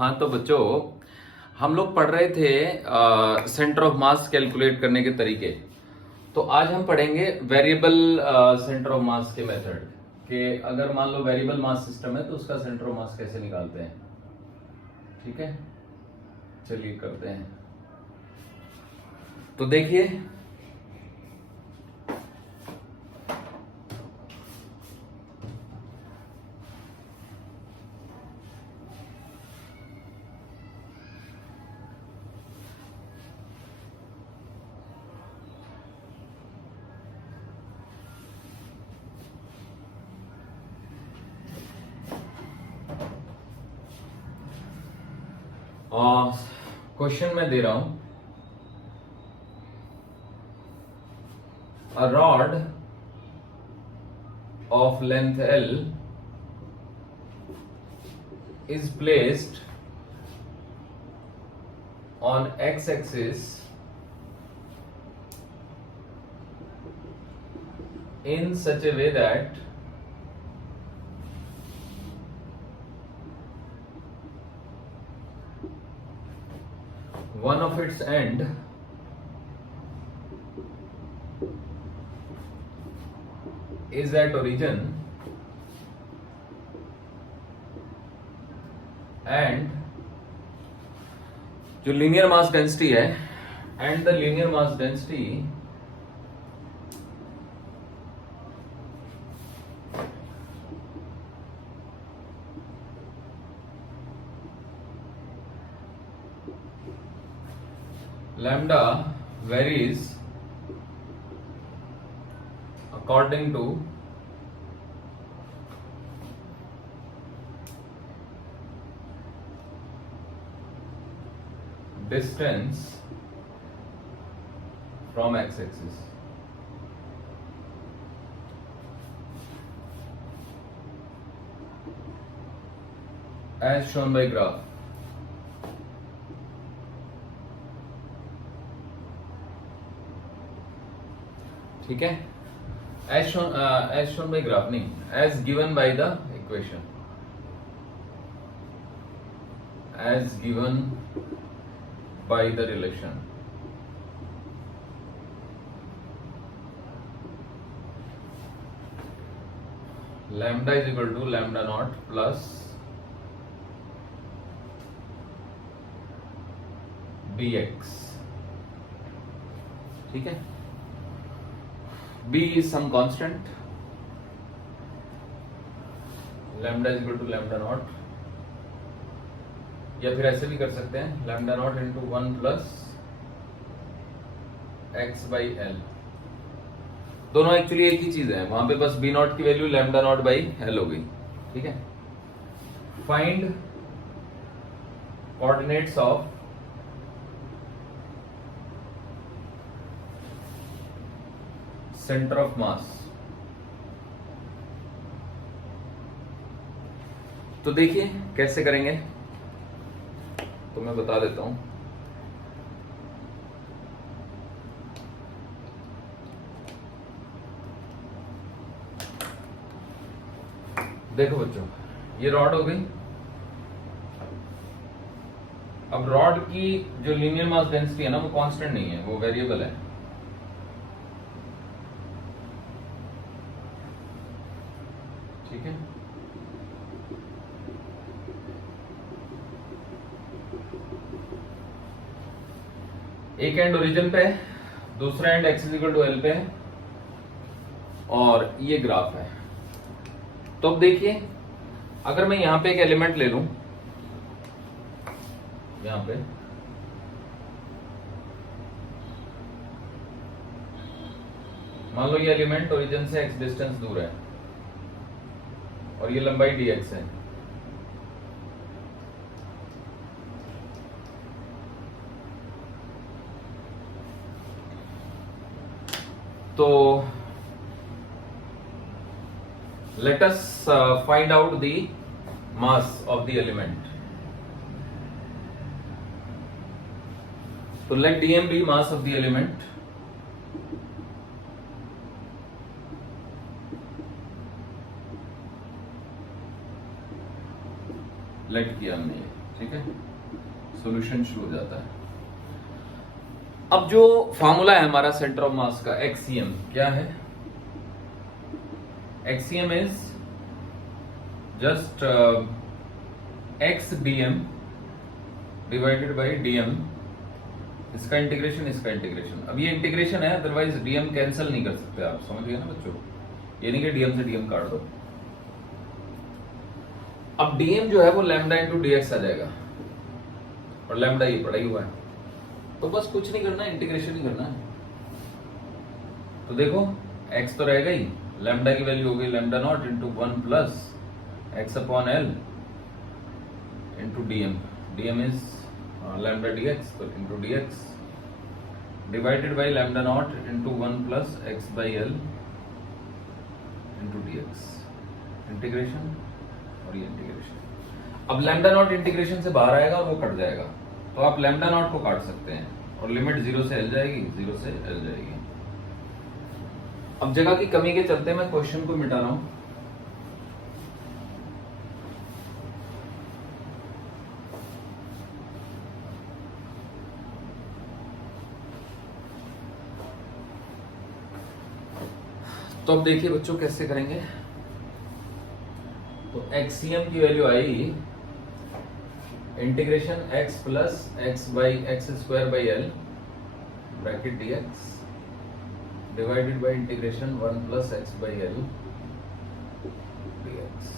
हाँ तो बच्चों, हम लोग पढ़ रहे थे सेंटर ऑफ मास कैलकुलेट करने के तरीके। तो आज हम पढ़ेंगे वेरिएबल सेंटर ऑफ मास के मेथड कि अगर मान लो वेरिएबल मास सिस्टम है तो उसका सेंटर ऑफ मास कैसे निकालते हैं। ठीक है, चलिए करते हैं। तो देखिए, क्वेश्चन मैं दे रहा हूं। A rod of length L is placed on x-axis in such a way that one of its end is at origin and जो लीनियर मास डेंसिटी है and the linear mass density lambda varies according to distance from x-axis. As shown by graph. ठीक है, as shown by graph नहीं, as given by the equation, as given by the relation. Lambda is equal to lambda naught plus bx. ठीक है, b is some constant, lambda is equal to lambda naught, या फिर ऐसे भी कर सकते हैं lambda naught into 1 plus x by l। दोनों एक्चुअली एक ही चीज है, वहां पे बस b नॉट की value lambda naught by l हो गई। ठीक है, find coordinates of centre of mass. तो देखिए कैसे करेंगे, तो मैं बता देता हूं। देखो बच्चों, ये रॉड हो गई। अब रॉड की जो लीनियर मास डेंसिटी है ना, वो कांस्टेंट नहीं है, वो वेरिएबल है। ठीक है, एक एंड ओरिजिन पे है, दूसरा and X equal to L पे है, और ये ग्राफ है। तो अब देखिए, अगर मैं यहां पे एक एलिमेंट ले लूं, यहां पे मान लो ये एलिमेंट ओरिजिन से एक्स डिस्टेंस दूर है और ये लंबाई dx है। तो let us find out the mass of the element. So let dm be mass of the element. Let किया हमने, ठीक है, सॉल्यूशन शुरू हो जाता है। अब जो फॉर्मूला है हमारा सेंटर ऑफ मास का, एक्सीएम क्या है? XCM is just X DM divided by DM, इसका इंटीग्रेशन इसका इंटीग्रेशन। अब ये इंटीग्रेशन है, अदरवाइज डीएम कैंसिल नहीं कर सकते आप, समझ गए ना बच्चों? ये नहीं कि डीएम से डीएम काट दो। अब डीएम जो है वो लैम्डा इंटू डीएक्स आ जाएगा, और लैम्डा ये पड़ा ही हुआ है, तो बस कुछ नहीं करना है, इंटीग्रेशन ही करना है। तो देखो x तो रहेगा ही, लैम्डा की वैल्यू हो गई lambda not into 1 plus X upon L into DM, DM is lambda DX, तो into DX divided by lambda not into 1 plus X by L into DX, integration और ये इंटीग्रेशन। अब lambda naught integration से बाहर आएगा और वो cut जाएगा, तो आप लैम्डा नॉट को काट सकते हैं, और लिमिट 0 से एल जाएगी, 0 से एल जाएगी। अब जगह की कमी के चलते मैं क्वेश्चन को मिटा रहा हूं। तो अब देखिए बच्चों कैसे करेंगे। तो एक्सीएम की value I integration x plus X by x square by L bracket dx divided by integration 1 plus X by L dx।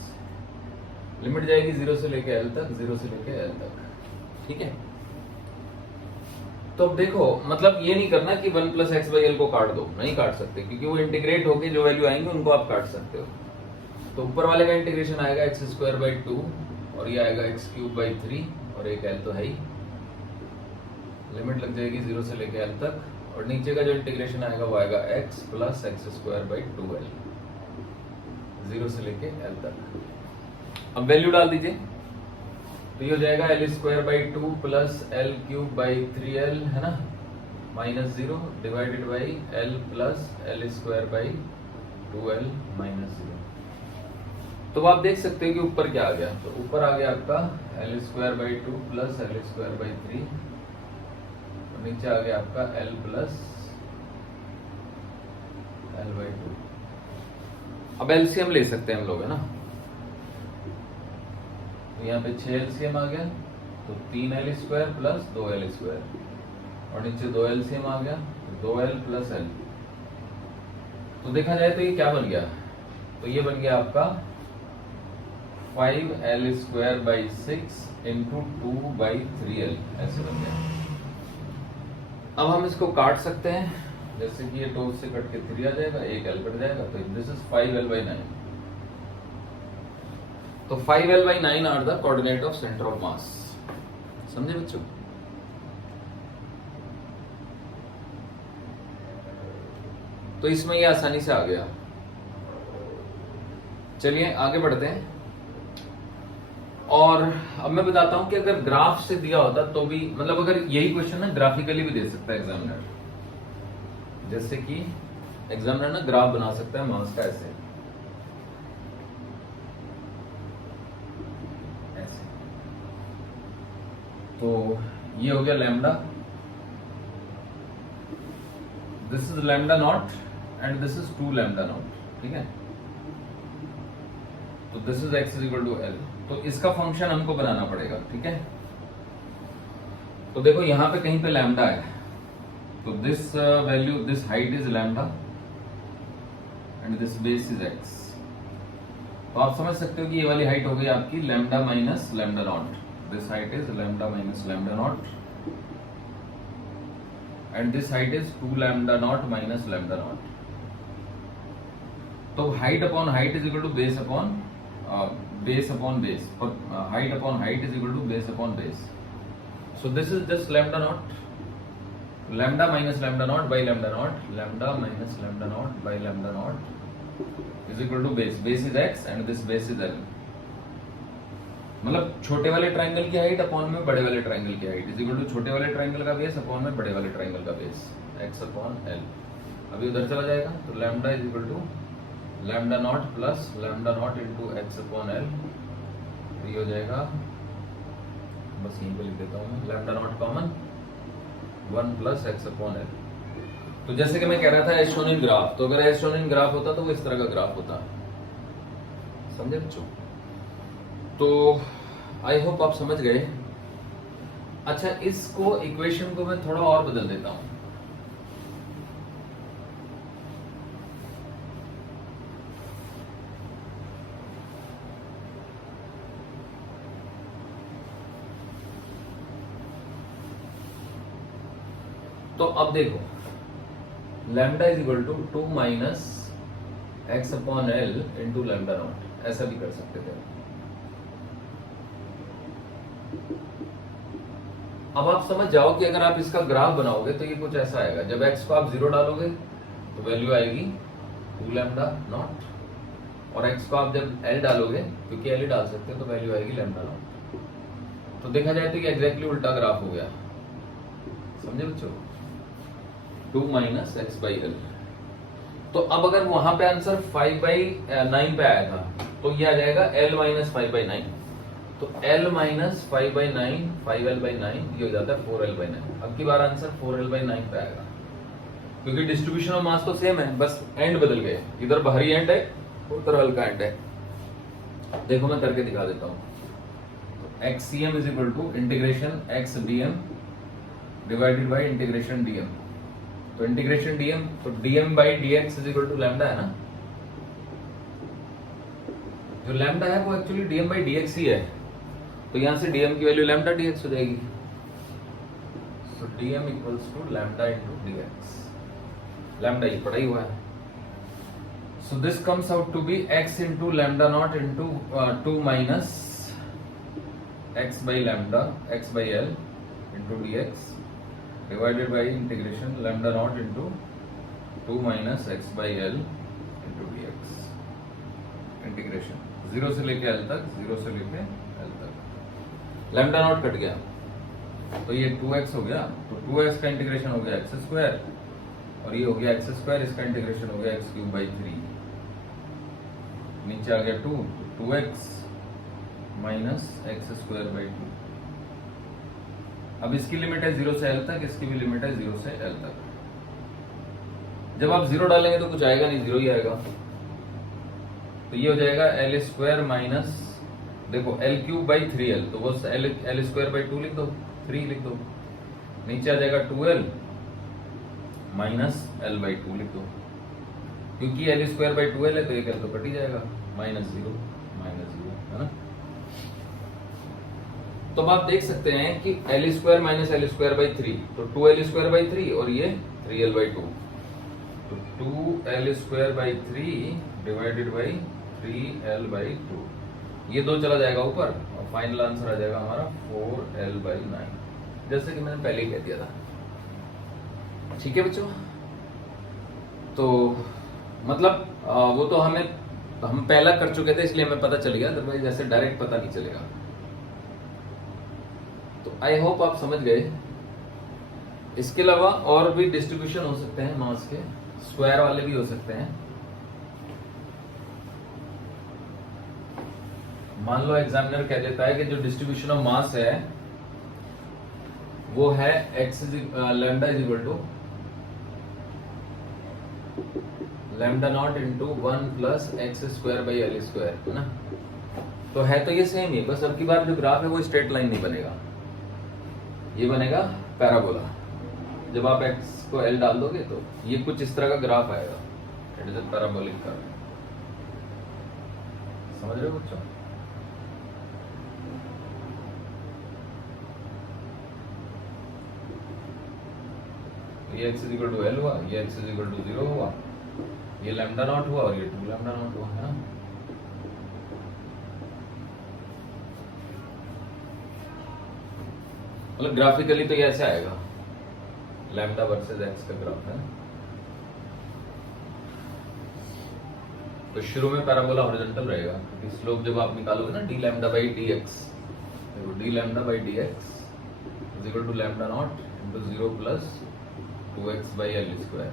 Limit जाएगी 0 से लेके l तक, 0 से लेके l तक, ठीक है। तो अब देखो, मतलब ये नहीं करना कि 1 प्लस एक्स बाई एल को काट दो, नहीं काट सकते, क्योंकि वो इंटीग्रेट होके जो वैल्यू आएंगे उनको आप काट सकते हो। तो ऊपर वाले का इंटीग्रेशन आएगा एक्स स्क्वायर बाई 2, और ये आएगा एक्स क्यूब बाई 3, और एक एल तो है ही, लिमिट लग जाएगी 0 से लेके एल तक, और नीचे का जो इंटीग्रेशन आएगा वो आएगा x plus X square by 2l, 0 से लेके एल तक। अब वैल्यू डाल दीजिए, तो ये हो जाएगा L square by 2 plus L cube by 3l, है ना, minus 0 divided by L plus L square by 2l minus 0। तो आप देख सकते हैं कि ऊपर क्या आ गया, तो ऊपर आ गया आपका L square by 2 plus L square by 3, और नीचे आ गया आपका एल प्लस एल बाई 2। अब एलसीएम ले सकते हैं हम लोग, है ना, तो यहाँ पे 6 एलसीएम आ गया, तो 3 L square plus 2 L square, और नीचे 2 एलसीएम आ गया, तो 2 एल प्लस एल। तो देखा जाए तो ये क्या बन गया, तो ये बन गया आपका 5l square by 6 into 2 by 3l, ऐसे बन गया। अब हम इसको काट सकते हैं, जैसे कि ये 2 से कट के 3 आ जाएगा, एक l कट जाएगा, तो दिस इज 5l बाई 9। तो 5l बाई 9 are the coordinate of centre of mass, समझे बच्चों? तो इसमें ये आसानी से आ गया। चलिए आगे बढ़ते हैं, और अब मैं बताता हूं कि अगर ग्राफ से दिया होता तो भी, मतलब अगर यही क्वेश्चन ना ग्राफिकली भी दे सकता है एग्जामिनर, जैसे कि एग्जामिनर ना ग्राफ बना सकता है मास का, ऐसे ऐसे। तो ये हो गया lambda, this is lambda not and this is 2 lambda nought, ठीक है। तो this is X is equal to L, तो इसका फंक्शन हमको बनाना पड़ेगा, ठीक है। तो देखो यहां पे कहीं पे लैम्डा है, तो this value, this height is lambda and this base is x. तो आप समझ सकते हो कि ये वाली हाइट हो गई आपकी lambda minus lambda naught, this height is lambda minus lambda not, and this height is 2 lambda naught minus lambda naught. तो height upon height is equal to base upon base upon base, or height upon height is equal to base upon base. So this is just lambda naught, lambda minus lambda naught by lambda naught, lambda minus lambda naught by lambda naught is equal to base. Base is x and this base is l. मतलब छोटे वाले triangle की height upon में बड़े वाले triangle की height is equal to छोटे वाले ट्राइंगल का बेस अपॉन में बड़े वाले ट्राइंगल का बेस, x अपॉन l। अभी उधर चला जाएगा, तो lambda is equal to lambda nought plus lambda not into X upon L, ये हो जाएगा बस यहीं पे लिख देता हूँ मैं, lambda naught common 1 plus X upon L. तो जैसे कि मैं कह रहा था एज शोन इन ग्राफ, तो अगर एज शोन इन ग्राफ होता तो वो इस तरह का ग्राफ होता, समझे बच्चों? तो आई होप आप समझ गए। अच्छा, इसको इक्वेशन को मैं थोड़ा और बदल देता हूं। तो अब देखो, lambda is equal to 2 minus X upon L into lambda nought, ऐसा भी कर सकते थे। अब आप समझ जाओ कि अगर आप इसका ग्राफ बनाओगे तो ये कुछ ऐसा आएगा। जब x को आप 0 डालोगे तो वैल्यू आएगी 2 लैम्डा नॉट, और x को आप जब l डालोगे, क्योंकि l ही डाल सकते हो, तो वैल्यू आएगी लैम्डा नॉट। तो देखा जाए तो ये एग्जैक्टली उल्टा ग्राफ हो गया, समझे बच्चों? 2 माइनस एक्स बाई एल। तो अब अगर वहां पे आंसर 5/9 पे आया था, तो ये आ जाएगा l माइनस 5/9। तो l माइनस 5/9, 5l/9, ये हो जाता है 4l/9। अब की बार आंसर 4l/9 पे आएगा, क्योंकि डिस्ट्रीब्यूशन ऑफ मास तो सेम है, बस एंड बदल गए। इधर बाहरी एंड है, उधर हल्का एंड है। देखो मैं करके दिखा देता हूँ। xcm is equal to integration x dm divided by integration dm। तो इंटीग्रेशन dm, तो dm by dx is equal to lambda है ना। जो लैम्डा है वो एक्चुअली dm बाई dx ही है, तो यहां से dm की वैल्यू लैम्डा dx हो जाएगी। So dm equals to lambda into dx। Lambda ये पढ़ा ही हुआ है। So this comes out to be x into lambda nought into 2 minus x by lambda x by l into dx divided by integration lambda nought into 2 minus x by l into dx। Integration 0 से लेके l तक, 0 से लेके l तक। Lambda naught cut गया तो ये 2x हो गया, तो 2x का इंटीग्रेशन हो गया x स्क्वायर, और ये हो गया x स्क्वायर, इसका इंटीग्रेशन हो गया x क्यूब बाई 3। नीचे आ गया 2, तो 2x minus x square by 2। अब इसकी लिमिट है 0 से l तक, इसकी भी लिमिट है 0 से l तक। जब आप 0 डालेंगे तो कुछ आएगा नहीं, 0 ही आएगा। तो ये हो जाएगा l स्क्वायर माइनस, देखो l क्यूब बाई 3l, तो बस l स्क्वायर बाई 2 लिख दो, 3 लिख दो। नीचे आ जाएगा 2l माइनस l बाई 2 लिख दो, क्योंकि l स्क्वायर बाई 2l है तो ये तो कट ही जाएगा, माइनस 0 है ना। तो अब आप देख सकते हैं कि l square minus l square by 3, तो 2l स्क्वायर बाई 3 और ये 3l बाई 2, तो 2l square by 3 divided by 3l by 2, ये 2 चला जाएगा ऊपर, और फाइनल आंसर आ जाएगा हमारा 4l बाई 9, जैसे कि मैंने पहले ही कह दिया था। ठीक है बच्चों, तो मतलब वो तो हम पहला कर चुके थे, इसलिए हमें पता चल गया, अदरवाइज जैसे डायरेक्ट पता नहीं चलेगा। तो आई होप आप समझ गए। इसके अलावा और भी डिस्ट्रीब्यूशन हो सकते हैं मास के, स्क्वायर वाले भी हो सकते हैं। मान लो एग्जामिनर कह देता है कि जो डिस्ट्रीब्यूशन ऑफ मास है वो है x lambda is equal to lambda not into 1 plus X square by L square, है ना। तो है तो ये सेम ही, बस अब की बार जो ग्राफ है वो स्ट्रेट लाइन नहीं बनेगा, ये बनेगा पैराबोला। जब आप x को l डाल दोगे तो ये कुछ इस तरह का ग्राफ आएगा, it is a parabolic curve. समझ रहे हो बच्चों? ये x is equal to l हुआ, ये x इज इक्वल टू 0 हुआ, ये लैम्डा नॉट हुआ और ये 2 लैम्डा नॉट हुआ, है ना। मतलब ग्राफिकली तो ये ऐसे आएगा, लैम्डा वर्सेस एक्स का ग्राफ है। तो शुरू में पैराबोला हॉरिजॉन्टल रहेगा, क्योंकि स्लोप जब आप निकालोगे ना D lambda by D X, तो D lambda by D X is equal to lambda not into 0 plus 2x by L square.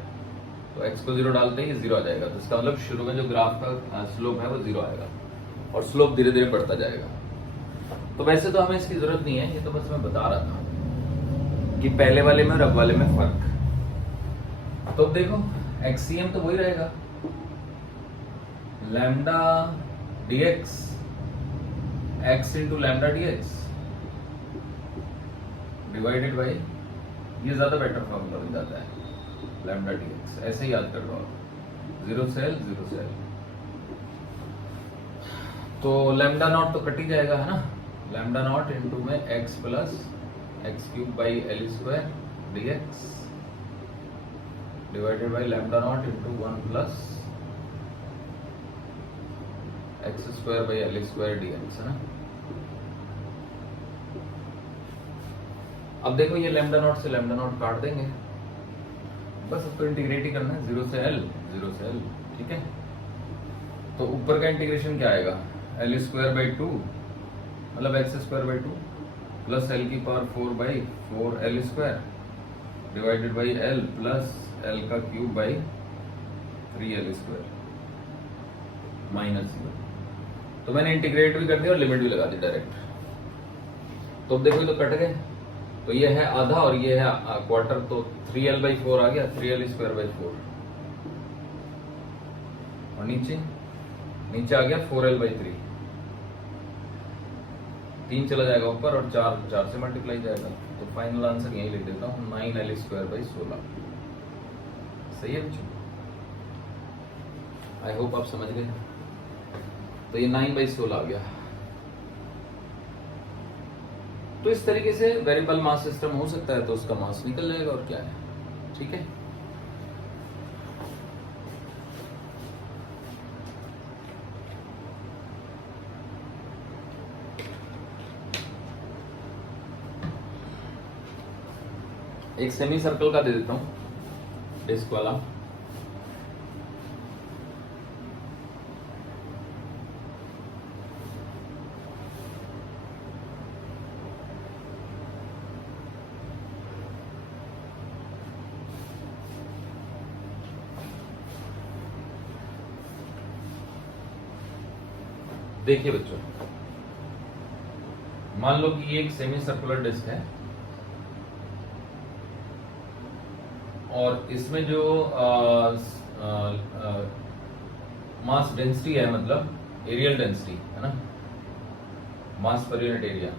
तो x को 0 डालते ही 0 आ जाएगा, तो इसका मतलब शुरू में जो ग्राफ का स्लोप है वो 0 आएगा, और स्लोप धीरे धीरे बढ़ता जाएगा। तो वैसे तो हमें इसकी जरूरत नहीं है, ये तो बस मैं बता रहा था कि पहले वाले में और अब वाले में फर्क। तो देखो एक्सीएम तो वही रहेगा, lambda dx x into lambda dx divided by, ये ज्यादा बेटर फॉर्मूला बन जाता है, लैम्डा dx। ऐसे ही याद कर लो आप, जीरो सेल जीरो सेल, तो लैम्डा नॉट तो कट ही जाएगा है ना, लैम्डा नॉट इंटू में x plus x cube by L square dx divided by lambda not into 1 plus X square by L square dx है ना। अब देखो ये लैम्डा नॉट से लैम्डा नॉट काट देंगे, बस अब तो इंटीग्रेट ही करना है, जीरो से एल जीरो से एल, ठीक है। तो ऊपर का इंटीग्रेशन क्या आएगा, एल स्क्वायर बाई 2 मतलब X square by 2 plus L की power 4 by 4 L square divided by L plus L का cube by 3 L square minus 0। तो मैंने इंटीग्रेट भी कर दिया और लिमिट भी लगा दी डायरेक्ट। तो अब देखो ये तो कट गए, तो ये है आधा और ये है क्वार्टर, तो 3l बाई 4 आ गया, 3l स्क्वायर बाई 4 और नीचे आ गया 4l बाई 3, 3 चला जाएगा ऊपर और 4 से मल्टीप्लाई जाएगा। तो फाइनल आंसर यही लिख देता हूँ, 9l स्क्वायर बाई 16। सही है बच्चों, आई होप आप समझ गए। तो ये 9 बाई 16 आ गया। तो इस तरीके से वेरिएबल मास सिस्टम हो सकता है, तो उसका मास निकल जाएगा और क्या है, ठीक है। एक सेमी सर्कल का दे देता हूं, डिस्क वाला। देखिए बच्चों, मान लो कि ये एक सेमी सर्कुलर डिस्क है और इसमें जो मास डेंसिटी है, मतलब एरियल डेंसिटी है ना, मास पर यूनिट एरिया,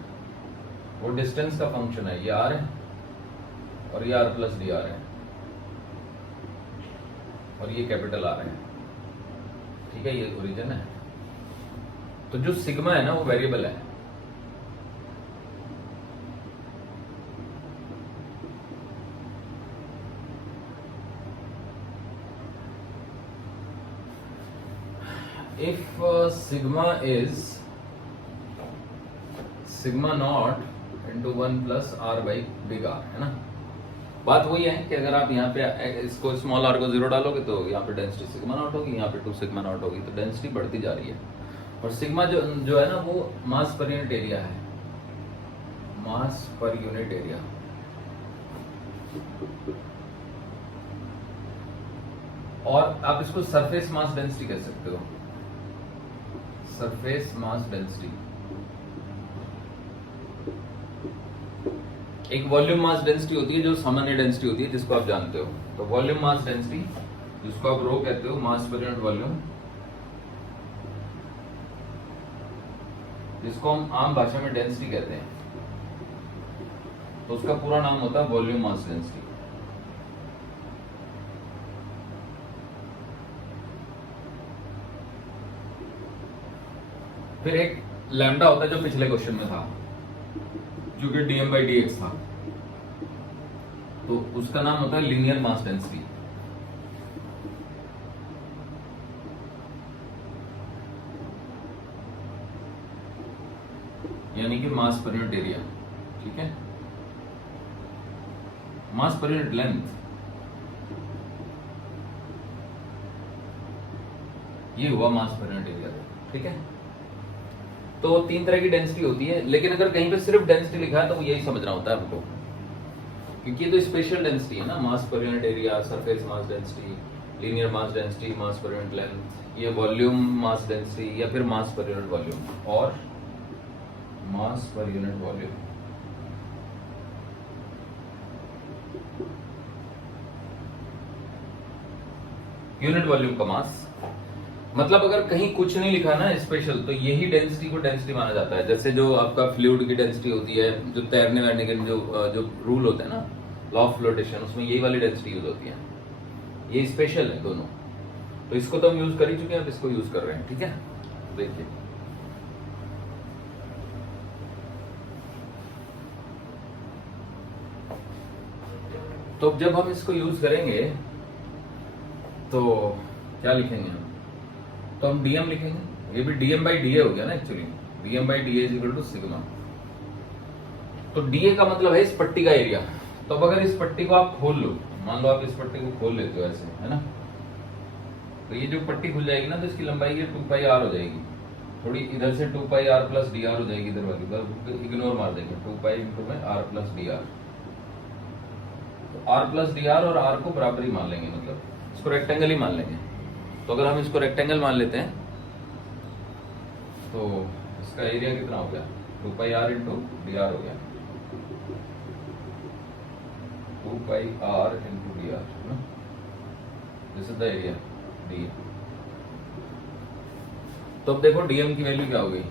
वो डिस्टेंस का फंक्शन है। ये r है और ये r प्लस डी आर है और ये कैपिटल R है, ठीक है, ये ओरिजिन है। तो जो सिग्मा है ना वो वेरिएबल है, if sigma is sigma naught into 1 plus r by big R, है ना। बात वही है कि अगर आप यहाँ पे इसको स्मॉल r को 0 डालोगे तो यहाँ पे डेंसिटी सिग्मा नॉट होगी, यहाँ पे 2 सिग्मा नॉट होगी, तो डेंसिटी बढ़ती जा रही है। और सिग्मा जो है ना वो मास पर यूनिट एरिया है, मास पर यूनिट एरिया। और आप इसको सरफेस मास डेंसिटी कह सकते हो, सरफेस मास डेंसिटी। एक वॉल्यूम मास डेंसिटी होती है जो सामान्य डेंसिटी होती है, जिसको आप जानते हो। तो वॉल्यूम मास डेंसिटी, जिसको आप रो कहते हो, मास पर यूनिट वॉल्यूम, जिसको हम आम भाषा में डेंसिटी कहते हैं, तो उसका पूरा नाम होता है वॉल्यूम मास डेंसिटी। फिर एक लैम्डा होता है जो पिछले क्वेश्चन में था, जो कि dm by dx था, तो उसका नाम होता है लीनियर मास डेंसिटी। यानी कि मास पर यूनिट एरिया, ठीक है, मास पर यूनिट लेंथ, ये हुआ मास पर यूनिट एरिया, ठीक है। तो 3 तरह की डेंसिटी होती है, लेकिन अगर कहीं पे सिर्फ डेंसिटी लिखा है तो वो यही समझना होता है हमको, क्योंकि ये तो स्पेशल डेंसिटी है ना, mass per unit area, surface mass density, linear mass density, mass per unit length, ये वॉल्यूम मास डेंसिटी या फिर मास पर यूनिट वॉल्यूम और मास per unit volume. Unit volume का मास मतलब अगर कहीं कुछ नहीं लिखा ना स्पेशल, तो यही डेंसिटी को डेंसिटी माना जाता है। जैसे जो आपका फ्लूइड की डेंसिटी होती है, जो तैरने वैरने के जो रूल होते हैं ना, लॉ ऑफ फ्लोटेशन, उसमें यही वाली डेंसिटी यूज होती है। ये स्पेशल है दोनों, तो इसको तो हम यूज कर ही चुके हैं, अब इसको यूज कर रहे हैं। ठीक है, देखिए तो जब हम इसको यूज करेंगे तो क्या लिखेंगे हम? तो हम डीएम लिखेंगे। ये भी डीएम बाई डीए हो गया ना actually. DM by DA is equal to sigma. तो डीए का मतलब है इस पट्टी का एरिया। तो अब अगर इस पट्टी को आप खोल लो, मान लो आप इस पट्टी को खोल लेते हो ऐसे, है ना, तो ये जो पट्टी खुल जाएगी ना, तो इसकी लंबाई ये 2 पाई आर हो जाएगी। थोड़ी इधर से 2 pi are plus D R हो जाएगी, इधर वाली बस इग्नोर मार देंगे। 2 पाई इंटू में आर प्लस डी आर। तो आर प्लस डी आर और आर को बराबर ही मान लेंगे, मतलब इसको रेक्टेंगल ही मान लेंगे। तो अगर हम इसको रेक्टेंगल मान लेते हैं तो इसका एरिया कितना हो गया? 2 pi R into D R हो गया। 2 pi R into D R, this is the area D. तो अब देखो डीएम की वैल्यू क्या हो गई?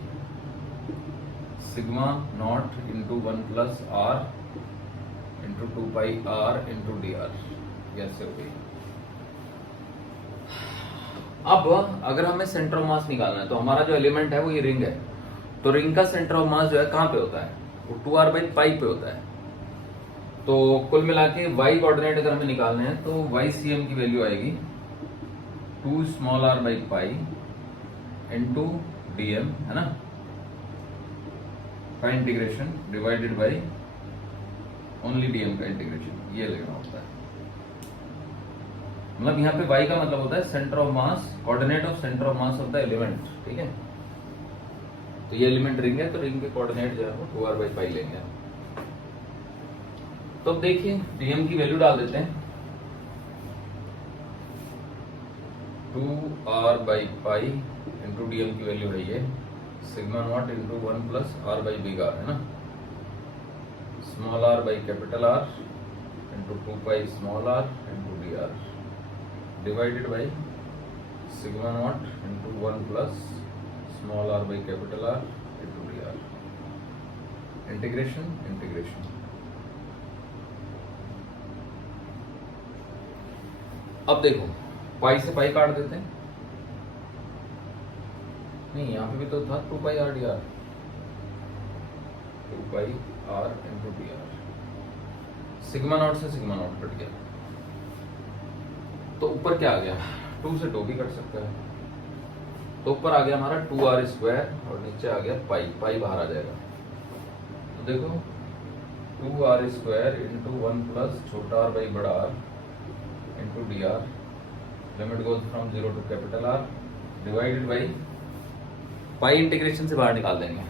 Sigma not into 1 plus R into 2 pi R into D R, कैसे हो गई? अब अगर हमें सेंटर ऑफ मास निकालना है, तो हमारा जो एलिमेंट है वो ये रिंग है। तो रिंग का सेंटर ऑफ मास जो है कहां पे होता है? वो 2r बाई पाई पे होता है। तो कुल मिला के y कोऑर्डिनेट अगर हमें निकालने हैं तो YCM की वैल्यू आएगी 2 small r by pi into dm, है ना, का integration divided by only dm का इंटीग्रेशन, ये लेना होता है। मतलब यहाँ पे y का मतलब होता है centre of mass, coordinate of centre of mass of the element. ठीक है, तो ये एलिमेंट रिंग है, तो रिंग के कोऑर्डिनेट जो है वो 2r बाई पाई लेंगे। तो अब देखिए dm की वैल्यू डाल देते हैं। 2r by pi into dm की वैल्यू है ये sigma not into 1 plus r by big R, है ना, small r by capital R into 2 pi small r into D R divided by sigma not into 1 plus small r by capital R into D R, integration integration. अब देखो पाई से पाई काट देते हैं। नहीं, यहां पे भी तो था 2 pi R D R, 2 pi R into D R. Sigma naught से सिग्मा नॉट कट गया, तो ऊपर क्या आ गया? 2 से 2 भी कट सकता है, तो ऊपर आ गया हमारा 2r स्क्वायर और नीचे आ गया पाई, पाई बाहर आ जाएगा। तो देखो 2r स्क्वायर इंटू 1 प्लस छोटा r बाई बड़ा R into D R, limit goes from 0 to capital R divided by pi integration से बाहर निकाल देंगे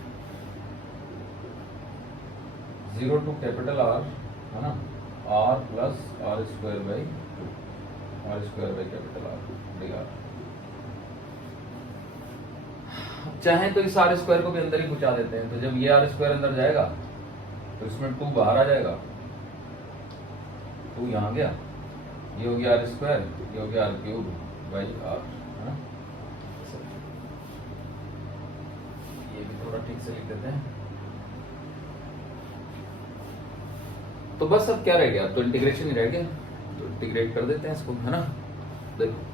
0 टू कैपिटल R, है ना, R plus R square by 2, R square by capital R D R. चाहे तो इस R स्क्वायर को भी अंदर ही पहुंचा देते हैं, तो जब ये R स्क्वायर अंदर जाएगा तो इसमें 2 बाहर आ जाएगा, 2 यहाँ गया, ये हो गया R स्क्वायर, ये हो गया R क्यूब बाई R, है ना। ये भी थोड़ा ठीक से लिख देते हैं। तो बस अब क्या रह गया? तो इंटीग्रेशन ही रह गया, तो इंटीग्रेट कर देते हैं इसको, है ना। देखो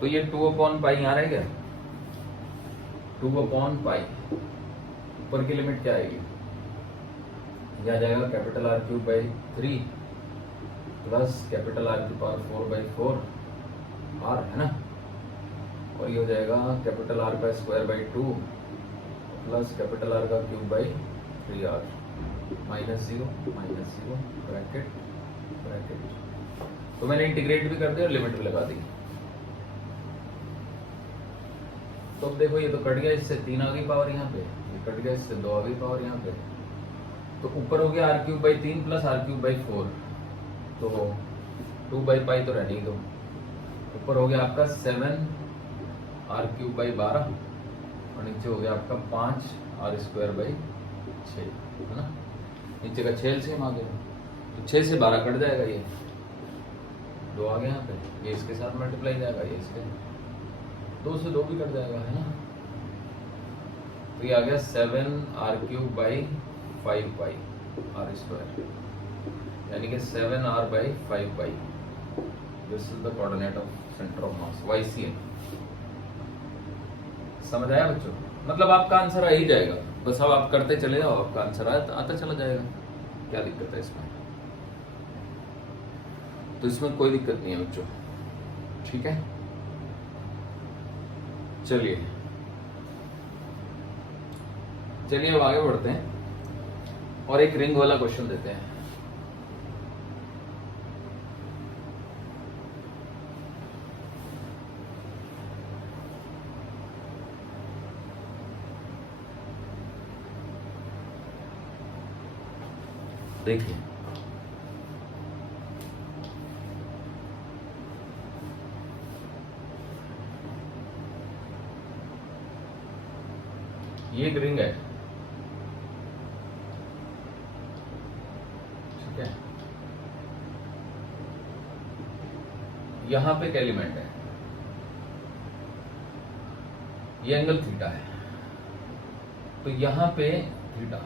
तो ये 2 अपॉन पाई यहाँ रह गया, 2 अपॉन पाई, ऊपर की लिमिट क्या आएगी? यह आ जाएगा capital R cube by 3 plus capital R की पावर 4 बाई 4 R, है ना, और ये हो जाएगा कैपिटल R का square by 2 plus capital R का cube by 3R minus 0 bracket bracket. तो मैंने इंटीग्रेट भी कर दिया और लिमिट भी लगा दी। तो अब देखो ये तो कट गया, इससे 3 आ गई पावर यहाँ पे, ये कट गया, इससे 2 आ गई पावर यहाँ पे। तो ऊपर हो गया R cube by 3 plus R cube by 4, तो 2/पाई तो रहने ही दो। ऊपर हो गया आपका 7r³/12 और नीचे हो गया आपका 5r²/6, है ना। नीचे का 6 सेम आ गया, तो 6 से 12 कट जाएगा, ये 2 आ गया यहाँ पे, ये इसके साथ मल्टीप्लाई जाएगा, ये इसके 2 से 2 भी कट जाएगा, है ना। तो ये आ गया 7r³/5π r², यानी कि 7r/5π। This is the coordinate of centre of mass YCM। समझ आया बच्चों? मतलब आपका आंसर आ ही जाएगा, बस अब आप करते चले जाओ, आपका आंसर आता चला जाएगा। क्या दिक्कत है इसमें? तो इसमें कोई दिक्कत नहीं है बच्चों, ठीक है। चलिए अब आगे बढ़ते हैं और एक रिंग वाला क्वेश्चन देते हैं। देखिए, ये एक रिंग है, ठीक है। यहां पे एक एलिमेंट है, ये एंगल थीटा है, तो यहां पे थीटा,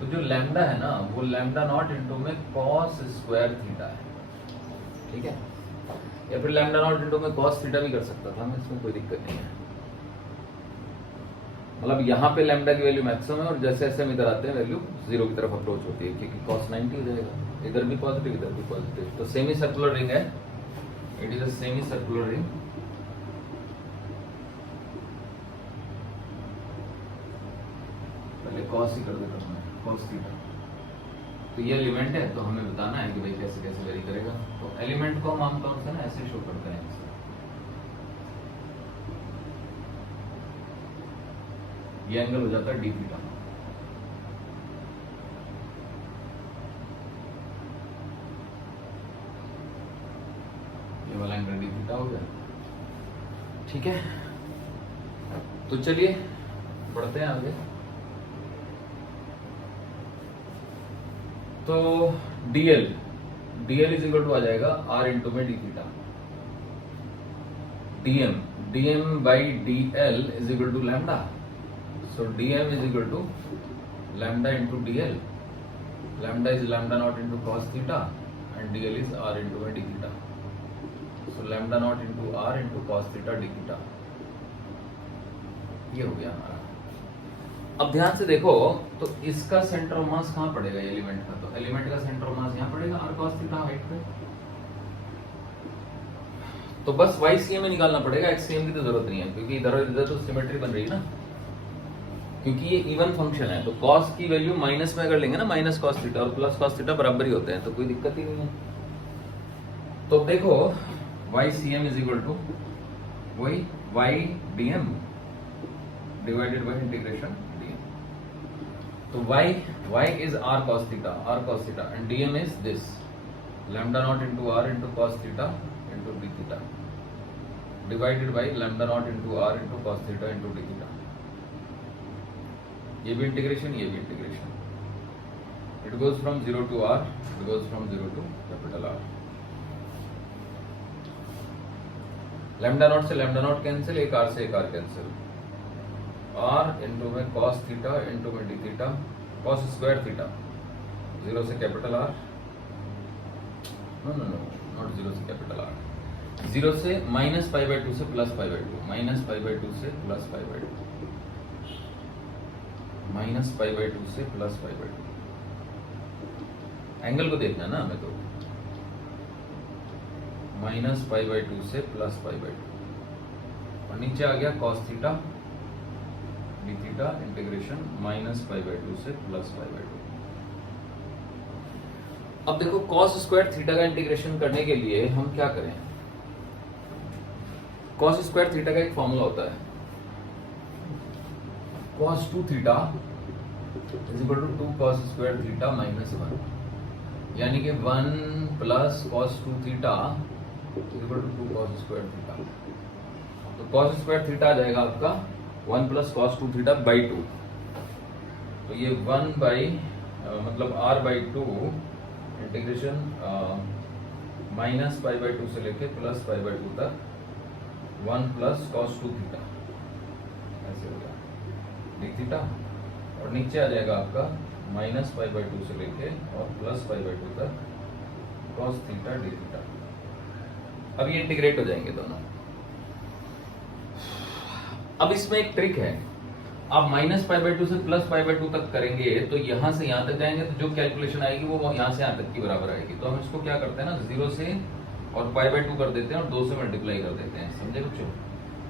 तो जो लैम्डा है ना वो लैम्डा नॉट इंटू में cos स्क्वायर थीटा है, ठीक है। या फिर लैम्डा नॉट इंटू में cos थीटा भी कर सकता था मैं, इसमें कोई दिक्कत नहीं है। मतलब यहाँ पे लैम्डा की वैल्यू मैक्सिमम है और जैसे जैसे हम इधर आते हैं वैल्यू 0 की तरफ अप्रोच होती है, क्योंकि cos 90 हो जाएगा, इधर भी पॉजिटिव इधर भी पॉजिटिव। तो सेमी सर्कुलर रिंग है, it is a semi circular ring. पहले cos ही कर देता हूँ, cos थीटा। तो ये एलिमेंट है, तो हमें बताना है कि भाई कैसे कैसे वेरी करेगा। तो एलिमेंट को हम आमतौर से ना ऐसे शो करते हैं, ये एंगल हो जाता है d थीटा। ये वाला एंगल d थीटा हो गया, ठीक है। तो चलिए बढ़ते हैं आगे। तो dl इज इक्वल टू आ जाएगा r इंटू में d theta. dm/dl is equal to lambda, so dm is equal to lambda into dl। Lambda is lambda not into cos theta and dl is r into में d theta. So lambda not into r into cos theta d theta, ये हो गया हमारा। अब ध्यान से देखो, तो इसका सेंटर ऑफ मास कहां पड़ेगा एलिमेंट का? तो एलिमेंट का सेंटर ऑफ मास यहां पड़ेगा r cos थीटा हाइट पे। तो बस YCM में निकालना पड़ेगा, XCM की तो जरूरत नहीं है, क्योंकि इधर इधर तो सिमेट्री बन रही है ना, क्योंकि ये इवन फंक्शन है। तो cos की वैल्यू माइनस में कर लेंगे ना, माइनस cos थीटा और प्लस cos थीटा बराबर ही होते हैं, तो कोई दिक्कत ही नहीं है। तो देखो YCM इज इक्वल टू वही YDM divided by integration dm। तो y is r cos theta and dm is this lambda naught into r into cos theta into d theta divided by lambda naught into r into cos theta into d theta। ये भी integration, ये भी integration. It goes from 0 to r, it goes from 0 to capital R। Lambda naught से lambda naught cancel, एक r से एक r cancel. r into में cos theta into में d theta, cos square theta, 0 से capital R, no not 0 से capital R, 0 से -π/2 से +π/2, -π/2 से +π/2, -π/2 से +π/2। एंगल को देखना ना हमें, तो -π/2 से +π/2 और नीचे आ गया cos theta d theta integration -π/2 से +π/2। अब देखो cos स्क्वायर थीटा का इंटीग्रेशन करने के लिए हम क्या करें? cos स्क्वायर थीटा का एक फॉर्मूला होता है, cos 2 theta is equal to 2 cos square theta -1। यानी कि 1 plus cos 2 theta equal to 2 cos square theta. तो कॉस स्क्वायर थीटा आ जाएगा आपका 1 प्लस कॉस 2 थीटा बाई 2। तो ये 1 बाई मतलब r by 2 integration minus pi by 2 से लेके प्लस पाई बाई 2 तक 1 प्लस कॉस 2 थीटा ऐसे हो गया डी थीटा, और नीचे आ जाएगा आपका माइनस पाई बाई 2 से लेके और प्लस पाई बाई 2 तक कॉस थीटा डी थीटा। अब ये इंटीग्रेट हो जाएंगे दोनों। अब इसमें एक ट्रिक है, आप माइनस पाई बाई 2 से प्लस पाई बाई 2 तक करेंगे तो यहां से यहां तक जाएंगे तो जो कैलकुलेशन आएगी वो यहां से यहां तक की बराबर आएगी। तो हम इसको क्या करते हैं ना 0 से और पाई बाई 2 कर देते हैं और 2 से मल्टीप्लाई कर देते हैं, समझे बच्चों।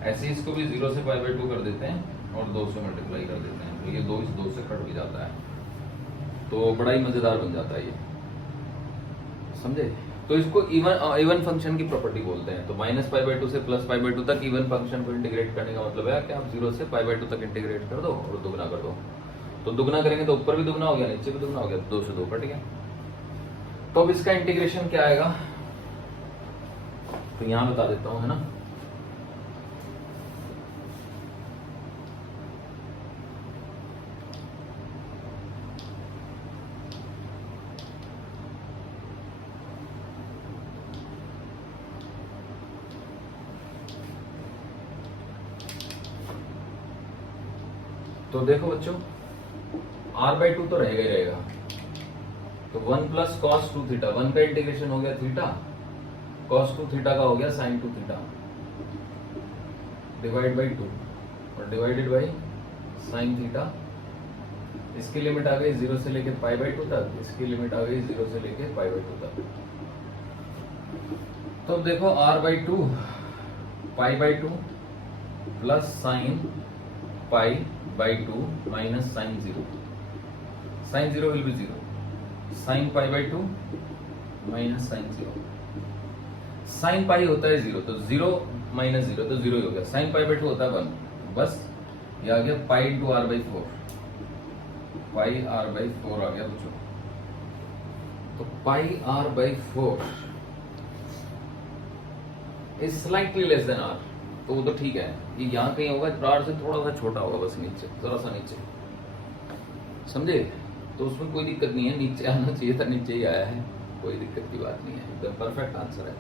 ऐसे ही इसको भी 0 से पाई बाई 2 कर देते हैं और 2 से मल्टीप्लाई कर देते हैं, तो ये 2 इस 2 से कट भी जाता है, तो बड़ा ही मजेदार बन जाता है ये, समझे। तो इसको इवन फंक्शन की प्रॉपर्टी बोलते हैं। तो माइनस पाई बाई 2 से प्लस पाई बाई 2 तक इवन फंक्शन को इंटीग्रेट करने का मतलब है कि आप 0 से पाई बाई 2 तक इंटीग्रेट कर दो और दुगना कर दो। तो दुगना करेंगे तो ऊपर भी दुगना हो गया, नीचे भी दुगना हो गया, 2 से 2 कट गया। तो अब इसका इंटीग्रेशन क्या आएगा, तो यहां बता देता हूं, है ना। तो देखो बच्चों r बाई 2 तो रहेगा ही रहेगा। तो 1 प्लस कॉस 2 थीटा, 1 का इंटीग्रेशन हो गया थीटा, कॉस 2 थीटा का हो गया साइन 2 थीटा डिवाइड बाई 2 और डिवाइडेड बाई साइन थीटा। इसकी लिमिट आ गई 0 से लेके पाई बाई 2 तक, इसकी लिमिट आ गई 0 से लेके पाई बाई 2 तक। तो देखो r by 2 pi by 2 plus sine pi by 2 minus sine 0, sine 0 will be 0, sine pi by 2 minus sine 0, sine pi होता है 0, तो 0 माइनस 0 तो 0 ही हो गया, साइन पाई बाई 2 होता है 1, बस ये आ गया pi into R by 4, pi R by 4 आ गया बच्चों। तो pi R by 4 is slightly less than R, तो वो तो ठीक है, ये यहाँ कहीं होगा, आर से थोड़ा सा छोटा होगा, बस नीचे जरा सा नीचे, समझे। तो उसमें कोई दिक्कत नहीं है, नीचे आना चाहिए था, नीचे ही आया है, कोई दिक्कत की बात नहीं है, एकदम परफेक्ट आंसर है।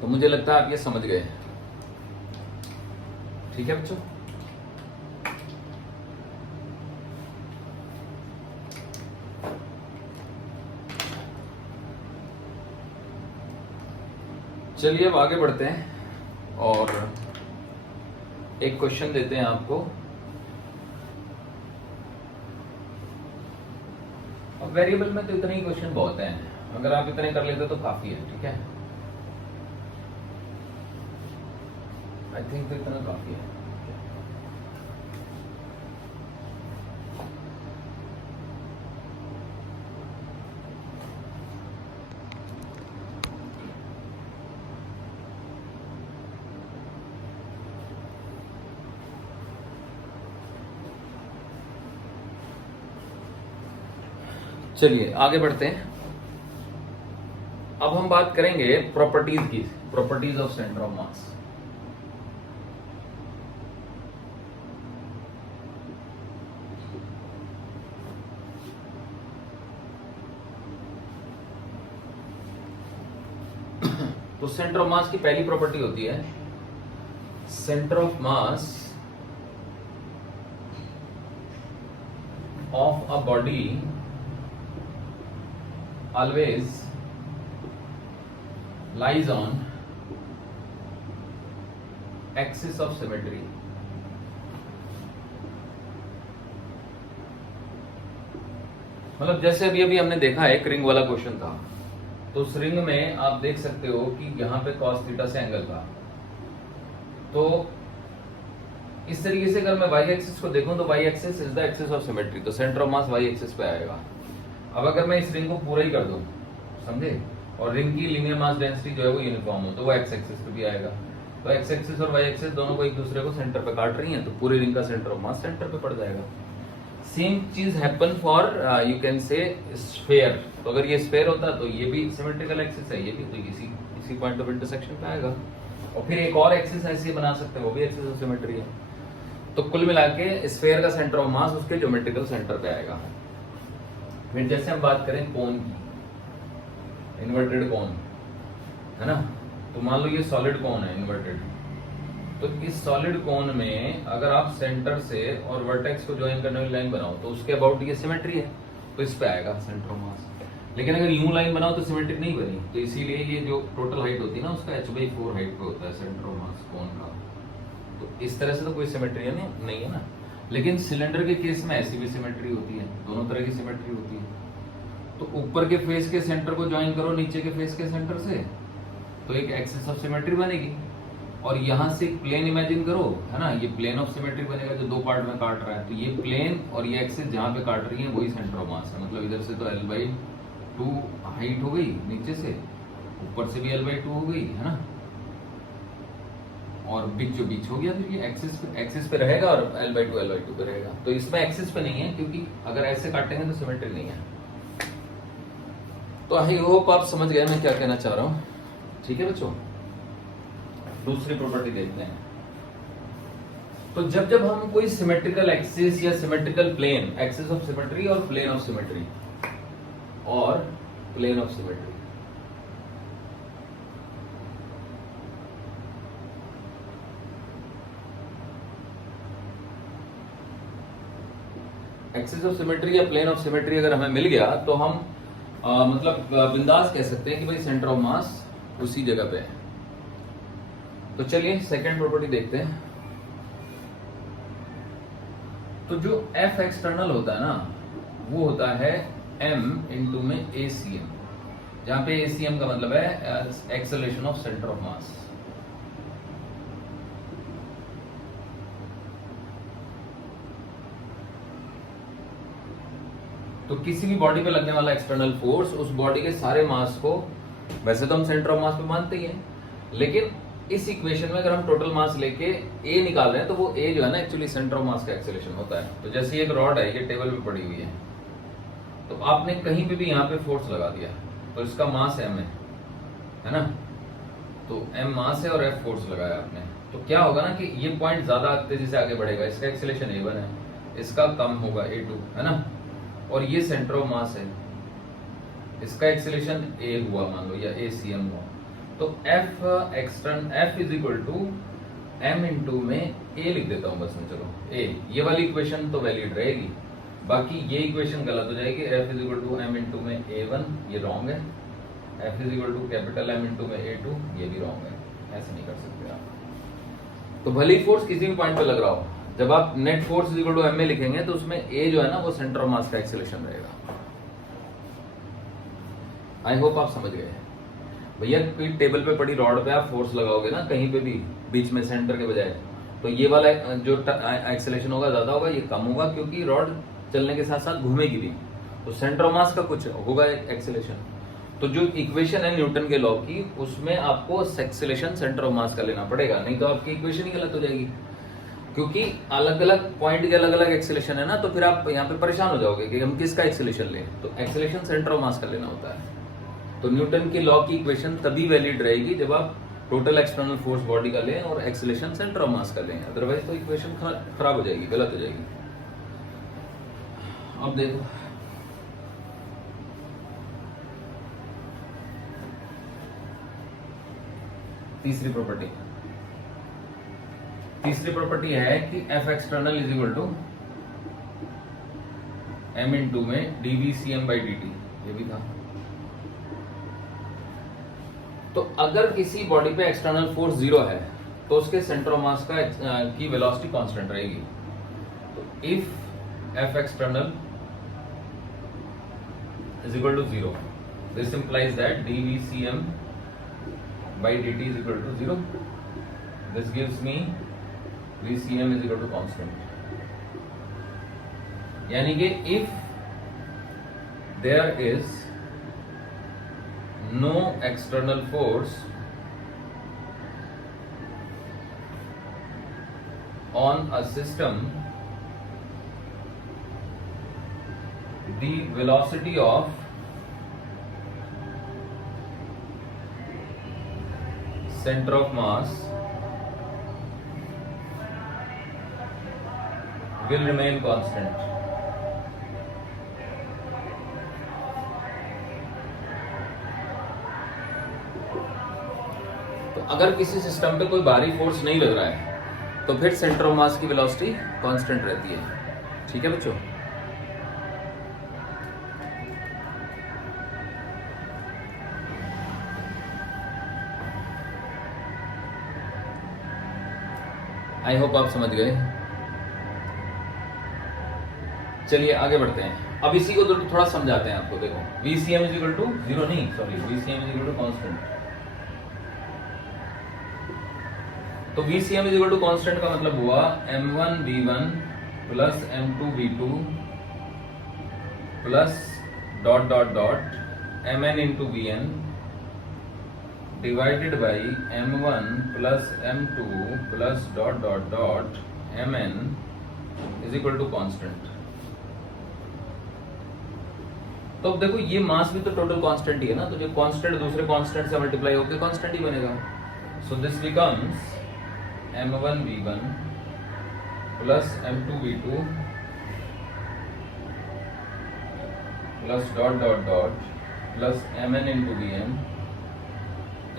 तो मुझे लगता है आप ये समझ गए, ठीक है बच्चों। चलिए अब आगे बढ़ते हैं और एक क्वेश्चन देते हैं आपको। अब वेरिएबल में तो इतने ही क्वेश्चन बहुत हैं, अगर आप इतने कर लेते तो काफी है, ठीक है। आई थिंक तो इतना काफी है। चलिए आगे बढ़ते हैं। अब हम बात करेंगे प्रॉपर्टीज की, properties of centre of mass. तो सेंटर ऑफ मास की पहली प्रॉपर्टी होती है, centre of mass of a body always lies on axis of symmetry। मतलब जैसे अभी अभी हमने देखा है, एक रिंग वाला क्वेश्चन था, तो उस रिंग में आप देख सकते हो कि यहां पे cos थीटा से एंगल था। तो इस तरीके से अगर मैं y एक्सिस को देखूं तो y axis is the axis of symmetry, तो centre of mass y axis पे आएगा। अब अगर मैं इस रिंग को पूरा ही कर दूं, समझे, और रिंग की लीनियर मास डेंसिटी जो है वो यूनिफॉर्म हो, तो वो x एक्सिस पे भी आएगा। तो x एक्सिस और y एक्सिस दोनों को एक दूसरे को सेंटर पे काट रही हैं, तो पूरी रिंग का सेंटर ऑफ मास सेंटर पे पड़ जाएगा। सेम चीज happen for you can say sphere. तो अगर ये स्फेयर होता तो ये भी सिमेट्रिकल एक्सिस है, ये भी तो इसी पॉइंट ऑफ इंटरसेक्शन पे आएगा। और फिर एक और एक्सिस ऐसे बना सकते हैं, वो भी एक्सिस ऑफ सिमेट्री है। तो कुल मिला के स्फेयर का सेंटर ऑफ मास उसके ज्योमेट्रिकल सेंटर पे आएगा। फिर जैसे हम बात करें कोन की, इन्वर्टेड कोन है ना, तो मान लो ये सॉलिड कोन है इन्वर्टेड, तो इस सॉलिड कोन में अगर आप सेंटर से और वर्टेक्स को ज्वाइन करने वाली लाइन बनाओ तो उसके अबाउट ये सिमेट्री है, तो इस पे आएगा सेंटर ऑफ मास। लेकिन अगर यूं लाइन बनाओ तो सिमेट्रिक नहीं बनी, तो इसीलिए ये जो टोटल हाइट होती है ना उसका h/4 हाइट पे होता है सेंटर ऑफ मास कोन का। तो इस तरह से तो कोई सिमेट्री नहीं है ना। लेकिन सिलेंडर के केस में ऐसी भी सिमेट्री होती है, दोनों तरह की सिमेट्री होती है। तो ऊपर के फेस के सेंटर को ज्वाइन करो नीचे के फेस के सेंटर से, तो एक एक्सिस ऑफ सिमेट्री बनेगी। और यहाँ से एक प्लेन इमेजिन करो, है ना, ये प्लेन ऑफ सिमेट्री बनेगा जो दो पार्ट में काट रहा है। तो ये प्लेन और ये एक्सिस जहाँ पे काट रही है वही सेंटर ऑफ मास है। मतलब इधर से तो L/2 हाइट हो गई नीचे से, ऊपर से भी L/2 हो गई, है ना, और बीचों बीच हो गया। तो ये एक्सिस पे रहेगा और L/2 पे रहेगा। तो इसमें एक्सिस पे नहीं है, क्योंकि अगर ऐसे काटेंगे तो सिमेट्री नहीं है। तो आई होप आप समझ गए मैं क्या कहना चाह रहा हूँ। ठीक है बच्चों, दूसरी प्रॉपर्टी देखते हैं। तो जब हम कोई सिमेट्रिकल एक्सिस या symmetrical plane, axis of symmetry और प्लेन ऑफ सिमेट्री और plane of symmetry, axis of symmetry या प्लेन ऑफ सिमेट्री अगर हमें मिल गया तो हम मतलब बिंदास कह सकते हैं कि भाई सेंटर ऑफ मास उसी जगह पे है। तो चलिए सेकंड प्रॉपर्टी देखते हैं। तो जो F एक्सटर्नल होता है ना, वो होता है M इंटू में ACM, जहां पे ACM का मतलब है acceleration of centre of mass. तो किसी भी बॉडी पे लगने वाला एक्सटर्नल फोर्स उस बॉडी के सारे मास को, वैसे तो हम सेंटर ऑफ मास पे मानते ही हैं, लेकिन इस इक्वेशन में अगर हम टोटल मास लेके A निकाल रहे हैं तो वो A जो है ना एक्चुअली सेंटर ऑफ मास का एक्सेलरेशन होता है। तो जैसे एक रॉड है, ये टेबल पे पड़ी हुई है, तो आपने कहीं पे भी यहाँ पे फोर्स लगा दिया तो इसका मास M है ना, तो M मास है और F फोर्स लगाया आपने, तो क्या होगा ना कि ये पॉइंट ज्यादा तेजी से आगे बढ़ेगा, इसका एक्सेलरेशन A1 है, इसका कम होगा A2, है ना, और ये सेंटर ऑफ मास है, इसका एक्सेलरेशन A हुआ मान लो, या ACM हुआ। तो F is equal to M into में A लिख देता हूं बस मैं, चलो A, ये वाली इक्वेशन तो वैलिड रहेगी, बाकी ये इक्वेशन गलत हो जाएगी। F is equal to M into में A1, ये रॉन्ग है। F is equal to capital M into में A2, ये भी रॉन्ग है, ऐसे नहीं कर सकते आप। तो भले ही फोर्स किसी भी पॉइंट पे लग रहा हो, जब आप net force is equal to M में लिखेंगे तो उसमें A जो है ना वो सेंटर ऑफ मास का एक्सेलरेशन रहेगा। आई होप आप समझ गए। भैया कोई टेबल पे पड़ी रॉड पे आप फोर्स लगाओगे ना कहीं पे भी बीच में सेंटर के बजाय, तो ये वाला जो एक्सेलरेशन होगा ज्यादा होगा, ये कम होगा, क्योंकि रॉड चलने के साथ साथ घूमेगी भी, तो सेंटर ऑफ मास का कुछ होगा एक्सेलरेशन। तो जो इक्वेशन है न्यूटन के लॉ की, उसमें आपको एक्सेलरेशन सेंटर ऑफ मास का लेना पड़ेगा, नहीं तो आपकी इक्वेशन ही गलत हो जाएगी, क्योंकि अलग अलग पॉइंट के अलग अलग एक्सेलरेशन है ना, तो फिर आप यहाँ पे परेशान हो जाओगे कि हम किसका एक्सेलरेशन लें। तो एक्सेलरेशन सेंटर ऑफ मास का लेना होता है। तो न्यूटन के लॉ की इक्वेशन तभी वैलिड रहेगी जब आप टोटल एक्सटर्नल फोर्स बॉडी का लें और एक्सेलरेशन सेंटर ऑफ मास का लें, अदरवाइज तो इक्वेशन खराब हो जाएगी, गलत हो जाएगी। अब देखो तीसरी प्रॉपर्टी है कि F external is equal to M into में dVCM/dt, ये भी था। तो अगर किसी बॉडी पे एक्सटर्नल फोर्स 0 है तो उसके सेंटर ऑफ मास की वेलोसिटी कांस्टेंट रहेगी। तो if F external is equal to 0, this implies that dVCM/dt is equal to 0. This gives me VCM is equal to constant. यानी कि if there is no external force on a system the velocity of center of mass will remain constant. तो अगर किसी system पे कोई बाहरी force नहीं लग रहा है तो फिर सेंटर ऑफ मास की वेलोसिटी कांस्टेंट रहती है। ठीक है बच्चों, आई होप आप समझ गए। चलिए आगे बढ़ते हैं। अब इसी को थोड़ा समझाते हैं आपको। देखो VCM is equal to zero नहीं, sorry, VCM is equal to constant. तो VCM is equal to constant का मतलब हुआ m1v1 plus m2v2 plus dot dot dot mn into vn divided by m1 plus m2 plus dot dot dot mn is equal to constant. तो अब देखो ये मास भी तो टोटल कांस्टेंट ही है ना, तो जो कांस्टेंट दूसरे कांस्टेंट से मल्टीप्लाई होकर कांस्टेंट ही बनेगा। So this becomes m1v1 plus m2v2 plus dot dot dot plus mn into vn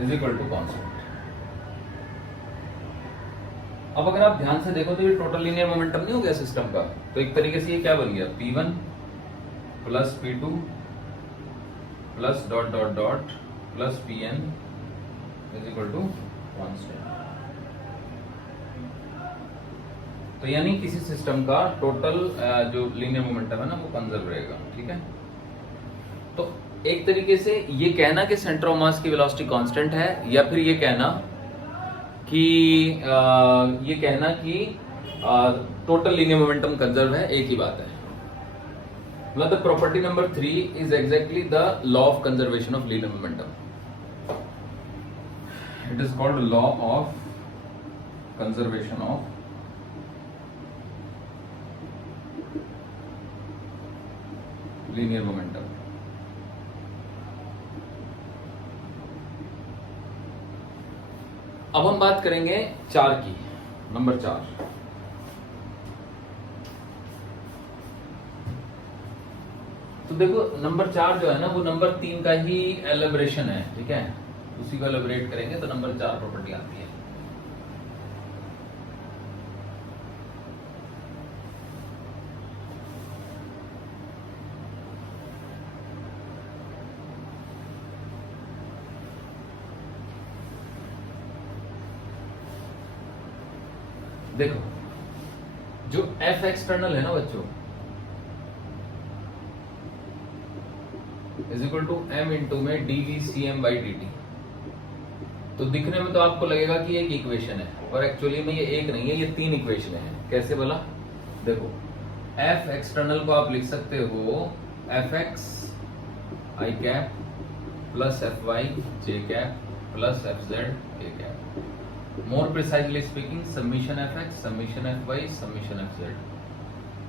is equal to constant. अब अगर आप ध्यान से देखो तो ये टोटल लीनियर मोमेंटम नहीं हो गया सिस्टम का, तो एक तरीके से ये क्या बन गया, p1 plus p2 plus dot dot dot plus pn is equal to constant. तो यानी किसी सिस्टम का टोटल जो लीनियर मोमेंटम है ना वो कंजर्व रहेगा। ठीक है, तो एक तरीके से ये कहना कि सेंटर ऑफ मास की वेलोसिटी कांस्टेंट है, या फिर ये कहना कि टोटल लीनियर मोमेंटम कंजर्व है, एक ही बात है। मतलब property number 3 is exactly the law of conservation of linear momentum. It is called law of conservation of linear momentum. अब हम बात करेंगे 4 की, नंबर 4। तो देखो नंबर 4 जो है ना वो नंबर 3 का ही एलिब्रेशन है। ठीक है, उसी को एलिब्रेट करेंगे तो नंबर 4 प्रॉपर्टी आती है। देखो जो F एक्सटर्नल है ना बच्चों is equal to m into में dVCM बाई dt। तो दिखने में तो आपको लगेगा कि एक इक्वेशन है, और एक्चुअली में ये एक नहीं है, ये 3 इक्वेशन है। कैसे बोला, देखो F एक्सटर्नल को आप लिख सकते हो Fx i cap plus Fy j cap plus Fz k cap. More precisely speaking summation Fx summation Fy summation Fz।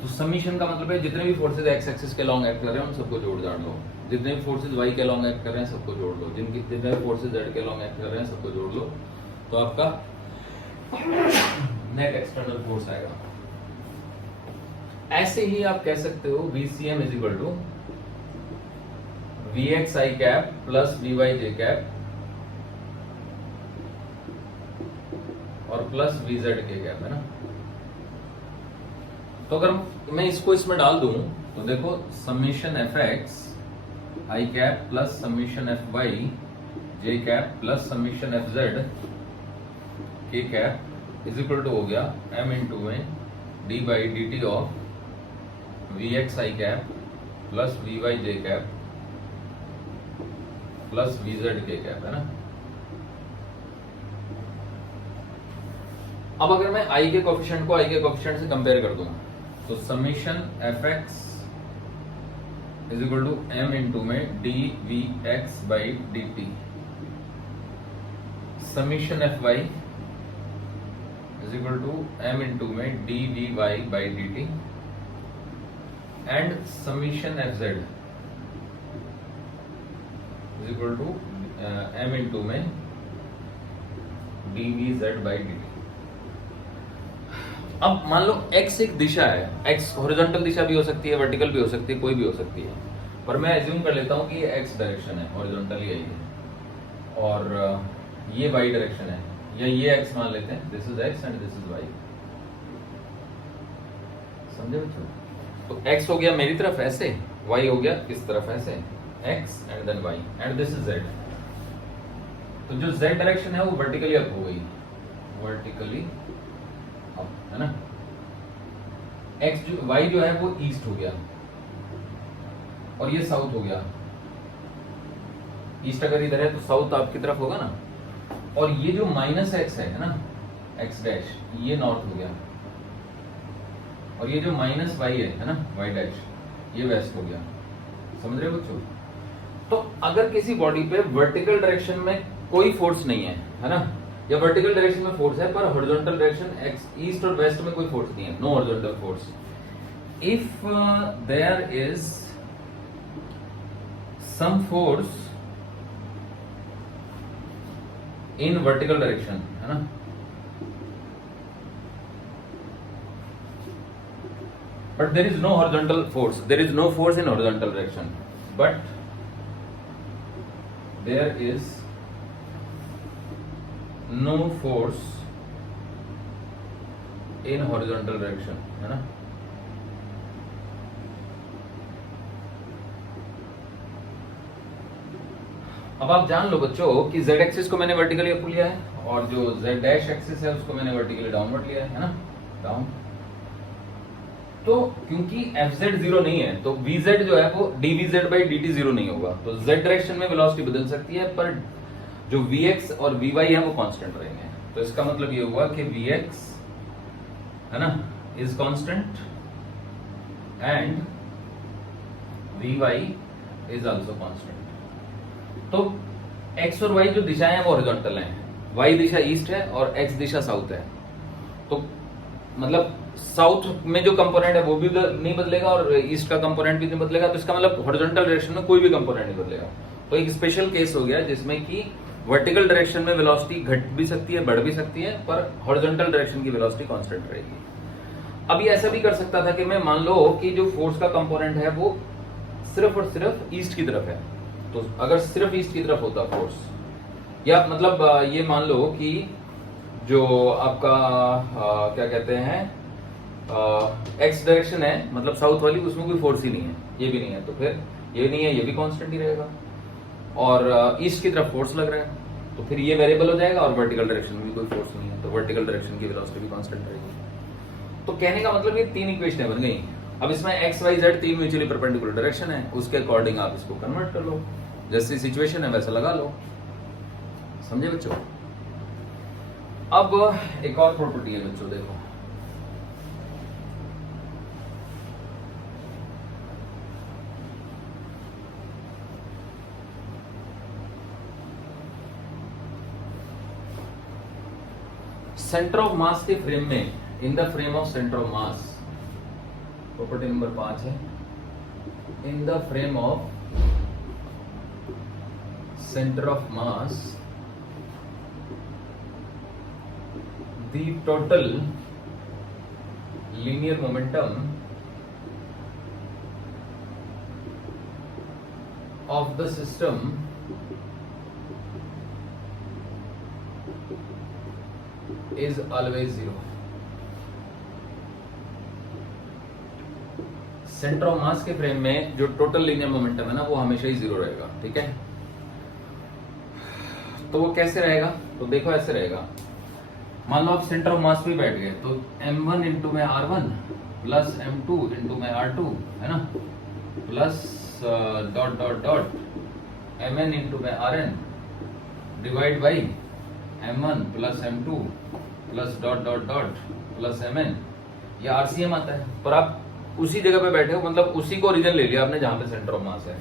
तो समीशन का मतलब है जितने भी फोर्सेज एक्स एक्सिस के लॉन्ग एक्ट कर रहे हैं उन सबको जोड़ जान लो, जितने भी फोर्सेज वाई के लॉन्ग एक्ट कर रहे हैं सबको जोड़ लो, जितने भी फोर्सेज जेड के लॉन्ग एक्ट कर रहे हैं सबको जोड़ लो, तो आपका नेट एक्सटर्नल फोर्स आएगा। ऐसे ही आप कह सकते हो VCM is equal to Vx i cap plus Vy j cap और प्लस Vz k कैप, है ना। तो अगर मैं इसको इसमें डाल दूं तो देखो summation Fx i cap plus summation Fy j cap plus summation Fz k cap is equal to हो गया m इंटू में d by D T of Vx i cap plus Vy j cap plus Vz k cap, है ना। अब अगर मैं i के coefficient को i के कोफिशिएंट से कंपेयर कर दूं तो summation Fx is equal to m into में dVx by D T, summation Fy is equal to m into में dVy by D T and summation F Z is equal to M into में D V Z by D T. अब मान लो x एक दिशा है, x horizontal दिशा भी हो सकती है, वर्टिकल भी हो सकती है, कोई भी हो सकती है, पर मैं एज्यूम कर लेता हूं कि ये x डायरेक्शन है, हॉरिजॉन्टल यही है, और ये y डायरेक्शन है, या ये x मान लेते हैं, this is x and this is y। समझे बच्चों? तो x हो गया मेरी तरफ ऐसे, y हो गया इस तरफ ऐसे, x and then y and this is z। तो जो z डायरेक्शन है वो वर्टिकली अप हो गई, वर्टिकली अप, है ना। x जो y जो है वो ईस्ट हो गया और ये साउथ हो गया। ईस्ट अगर इधर है तो साउथ आपकी तरफ होगा ना, और ये जो माइनस x है ना, x डैश, ये नॉर्थ हो गया, और ये जो माइनस y है ना, y डैश, ये वेस्ट हो गया। समझ रहे हो बच्चों? तो अगर किसी बॉडी पे वर्टिकल डायरेक्शन में कोई फोर्स नहीं है ना, या वर्टिकल डायरेक्शन में फोर्स है पर हॉरिजॉन्टल डायरेक्शन एक्स ईस्ट और वेस्ट में कोई फोर्स नहीं है, no horizontal force, if there is some force in vertical direction, है ना, but there is no horizontal force, there is no force in horizontal direction, but there is no force in horizontal direction, है ना। अब आप जान लो बच्चों कि z axis को मैंने वर्टिकली अप लिया है और जो z डैश एक्सिस है उसको मैंने वर्टिकली डाउनवर्ड लिया है ना, डाउन। तो क्योंकि fz जीरो नहीं है तो vz जो है वो dvz बाई dt जीरो नहीं होगा, तो z डायरेक्शन में वेलोसिटी बदल सकती है पर जो vx और vy है वो कांस्टेंट रहेंगे। तो इसका मतलब ये हुआ कि vx, है ना, is constant and vy is also constant. तो x और y जो दिशाएं हैं वो हॉरिजॉन्टल हैं, y दिशा ईस्ट है और x दिशा साउथ है। तो मतलब साउथ में जो कंपोनेंट है वो भी नहीं बदलेगा और ईस्ट का कंपोनेंट भी नहीं बदलेगा, तो इसका मतलब हॉरिजॉन्टल डायरेक्शन में कोई भी कंपोनेंट नहीं बदलेगा। तो एक स्पेशल केस हो गया जिसमें कि वर्टिकल डायरेक्शन में वेलोसिटी घट भी सकती है, बढ़ भी सकती है, पर हॉरिजॉन्टल डायरेक्शन की वेलोसिटी कांस्टेंट रहेगी। अभी ऐसा भी कर सकता था कि मैं मान लो कि जो फोर्स का कंपोनेंट है वो सिर्फ और सिर्फ ईस्ट की तरफ है, तो अगर सिर्फ ईस्ट की तरफ होता फोर्स, या मतलब ये मान लो कि जो आपका क्या कहते हैं एक्स डायरेक्शन है, मतलब साउथ वाली, उसमें कोई फोर्स ही नहीं है, ये भी नहीं है, तो फिर ये नहीं है, ये भी कांस्टेंट ही रहेगा, और ईस्ट की तरफ फोर्स लग रहा है तो फिर ये वेरिएबल हो जाएगा, और वर्टिकल डायरेक्शन में भी कोई फोर्स नहीं है तो वर्टिकल डायरेक्शन की वेलोसिटी भी कांस्टेंट रहेगी। तो कहने का मतलब ये तीन इक्वेशनें बन गई। अब इसमें एक्स वाई जेड तीन म्यूचुअली परपेंडिकुलर डायरेक्शन है, उसके अकॉर्डिंग आप इसको कन्वर्ट कर लो, जैसी सिचुएशन है वैसा लगा लो। समझे बच्चों? अब एक और प्रॉपर्टी है बच्चों, देखो सेंटर ऑफ मास के फ्रेम में, इन the frame of centre of mass, property number 5 है, इन the frame of centre of mass the total linear momentum of the system is always zero। Centre of मास के फ्रेम में जो total linear momentum है ना वो हमेशा ही zero रहेगा, ठीक है। तो वो कैसे रहेगा? तो देखो ऐसे रहेगा, मान लो आप सेंटर ऑफ मास पे बैठ गए तो m1 इंटू में r1 प्लस m2 इंटू में r2, है ना, plus dot dot dot mn into में rn divide by m1 plus m2 plus dot dot dot plus mn, या RCM आता है, पर आप उसी जगह पे बैठे हो, मतलब उसी को ओरिजिन ले लिया आपने जहां पे सेंटर ऑफ मास है,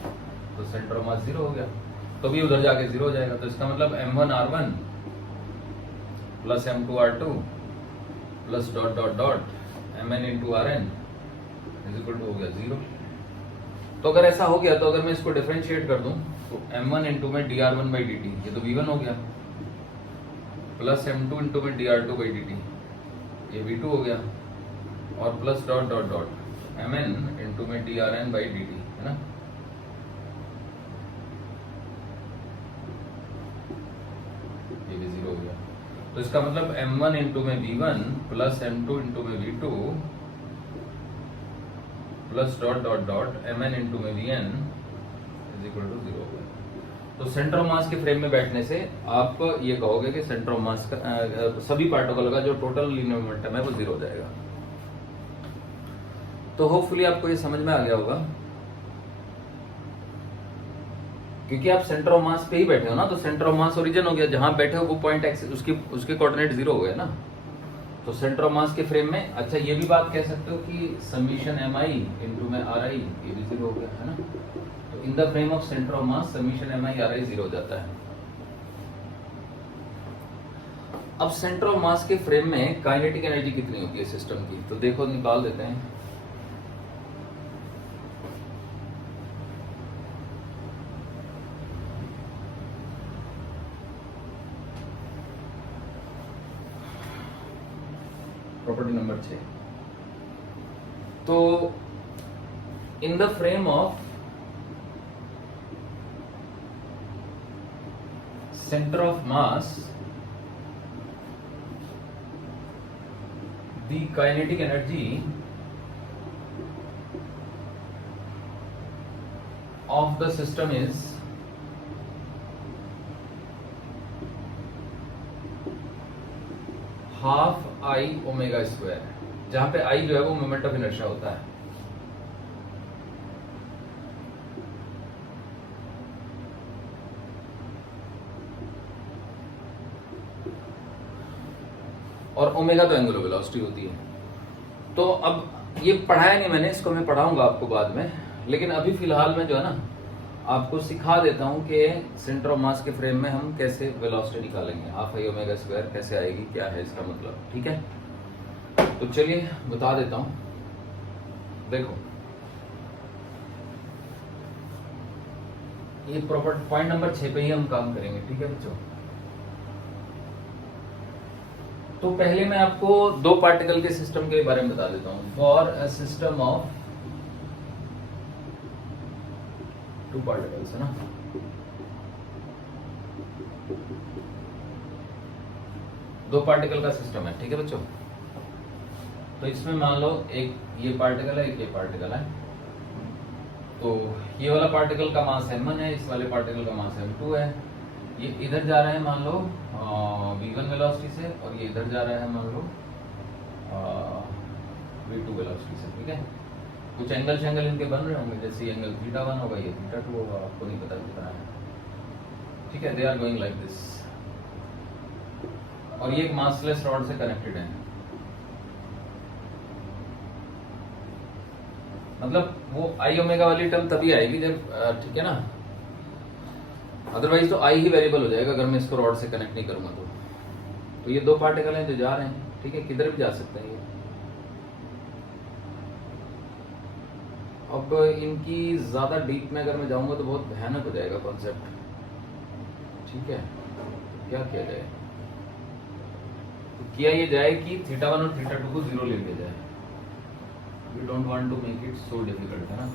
तो सेंटर ऑफ मास जीरो हो गया, तो भी उधर जाके जीरो हो जाएगा। तो इसका मतलब m1 r1 plus m2 r2 plus dot dot dot mn into rn is equal to हो गया जीरो। तो अगर ऐसा हो गया तो अगर मैं इसको डिफरेंशिएट कर दूं तो m1 इंटू में dr1 बाई dt, ये तो v1 हो गया, प्लस m2 इंटू में dr2 बाई dt, ये v2 हो गया, और plus dot dot dot mn into में drn बाई dt, है ना। ये भी 0 हो गया। तो इसका मतलब m1 इंटू में v1 प्लस m2 इंटू में v2 plus dot dot dot mn into में vn इज इक्वल टू 0 हो गया। तो सेंटर ऑफ मास के फ्रेम में बैठने से आप ये कहोगे कि सेंटर ऑफ मास का सभी पार्टिकल का जो टोटल लीनियर मोमेंटम है वो 0 हो जाएगा। तो होपफुली आपको ये समझ में आ गया होगा, क्योंकि आप सेंटर ऑफ मास पे ही बैठे हो ना, तो सेंटर ऑफ मास ओरिजिन हो गया, जहां बैठे हो वो पॉइंट एक्स उसके कोऑर्डिनेट 0 हो गए ना। तो सेंटर ऑफ मास के फ्रेम में, अच्छा ये भी बात कह सकते हो कि समीशन mi इंटू में ri ये भी 0 हो गया, है ना। तो इन the frame of centre of mass summation mi ri 0 हो जाता है। अब सेंटर ऑफ मास के फ्रेम में काइनेटिक एनर्जी कितनी होती है सिस्टम की, तो देखो निकाल देते हैं। प्रॉपर्टी नंबर 6, तो इन the frame of centre of mass the kinetic energy of the system is half I omega square, जहां पे आई जो है वो मोमेंट ऑफ इनर्शिया होता है। और ओमेगा तो एंगुलर वेलोसिटी होती है। तो अब ये पढ़ाया नहीं मैंने, इसको मैं पढ़ाऊंगा आपको बाद में, लेकिन अभी फिलहाल में जो है ना आपको सिखा देता हूं कि सेंटर ऑफ मास के फ्रेम में हम कैसे वेलोसिटी निकालेंगे, हाफ आई ओमेगा स्क्वायर कैसे आएगी, क्या है इसका मतलब, ठीक है। तो चलिए बता देता हूं, देखो ये प्रॉपर पॉइंट नंबर 6 पे ही हम काम करेंगे, ठीक है बच्चों। तो पहले मैं आपको दो पार्टिकल के सिस्टम के बारे में बता देता हूं। For a system of two particles, है ना, दो पार्टिकल का सिस्टम है, ठीक है बच्चों। तो इसमें मान लो एक ये पार्टिकल है, एक ये पार्टिकल है। तो ये वाला पार्टिकल का मास m1 है, इस वाले पार्टिकल का मास m2 है। ये इधर जा रहा है मान लो v1 वेलोसिटी से, और ये इधर जा रहा है मान लो v2 वेलोसिटी से, ठीक है। कुछ एंगल शेंगल इनके बन रहे होंगे, जैसे एंगल θ1 होगा, ये θ2 होगा, आपको नहीं पता कितना है, ठीक है। They are going like this, और ये एक मासलेस रॉड से कनेक्टेड है। मतलब वो आई ओमेगा वाली टर्म तभी आएगी जब, ठीक है ना, अदरवाइज तो आई ही वेरिएबल हो जाएगा अगर मैं इसको रॉड से कनेक्ट नहीं करूंगा। तो ये दो पार्टिकल हैं जो जा रहे हैं, ठीक है, किधर भी जा सकते हैं ये। अब इनकी ज्यादा डीप में अगर मैं जाऊंगा तो बहुत भयानक हो जाएगा कॉन्सेप्ट, ठीक है। तो क्या किया जाए, तो किया ये जाए कि θ1 और θ2 को 0 ले लिया जाए। We don't want to make it so difficult, है ना।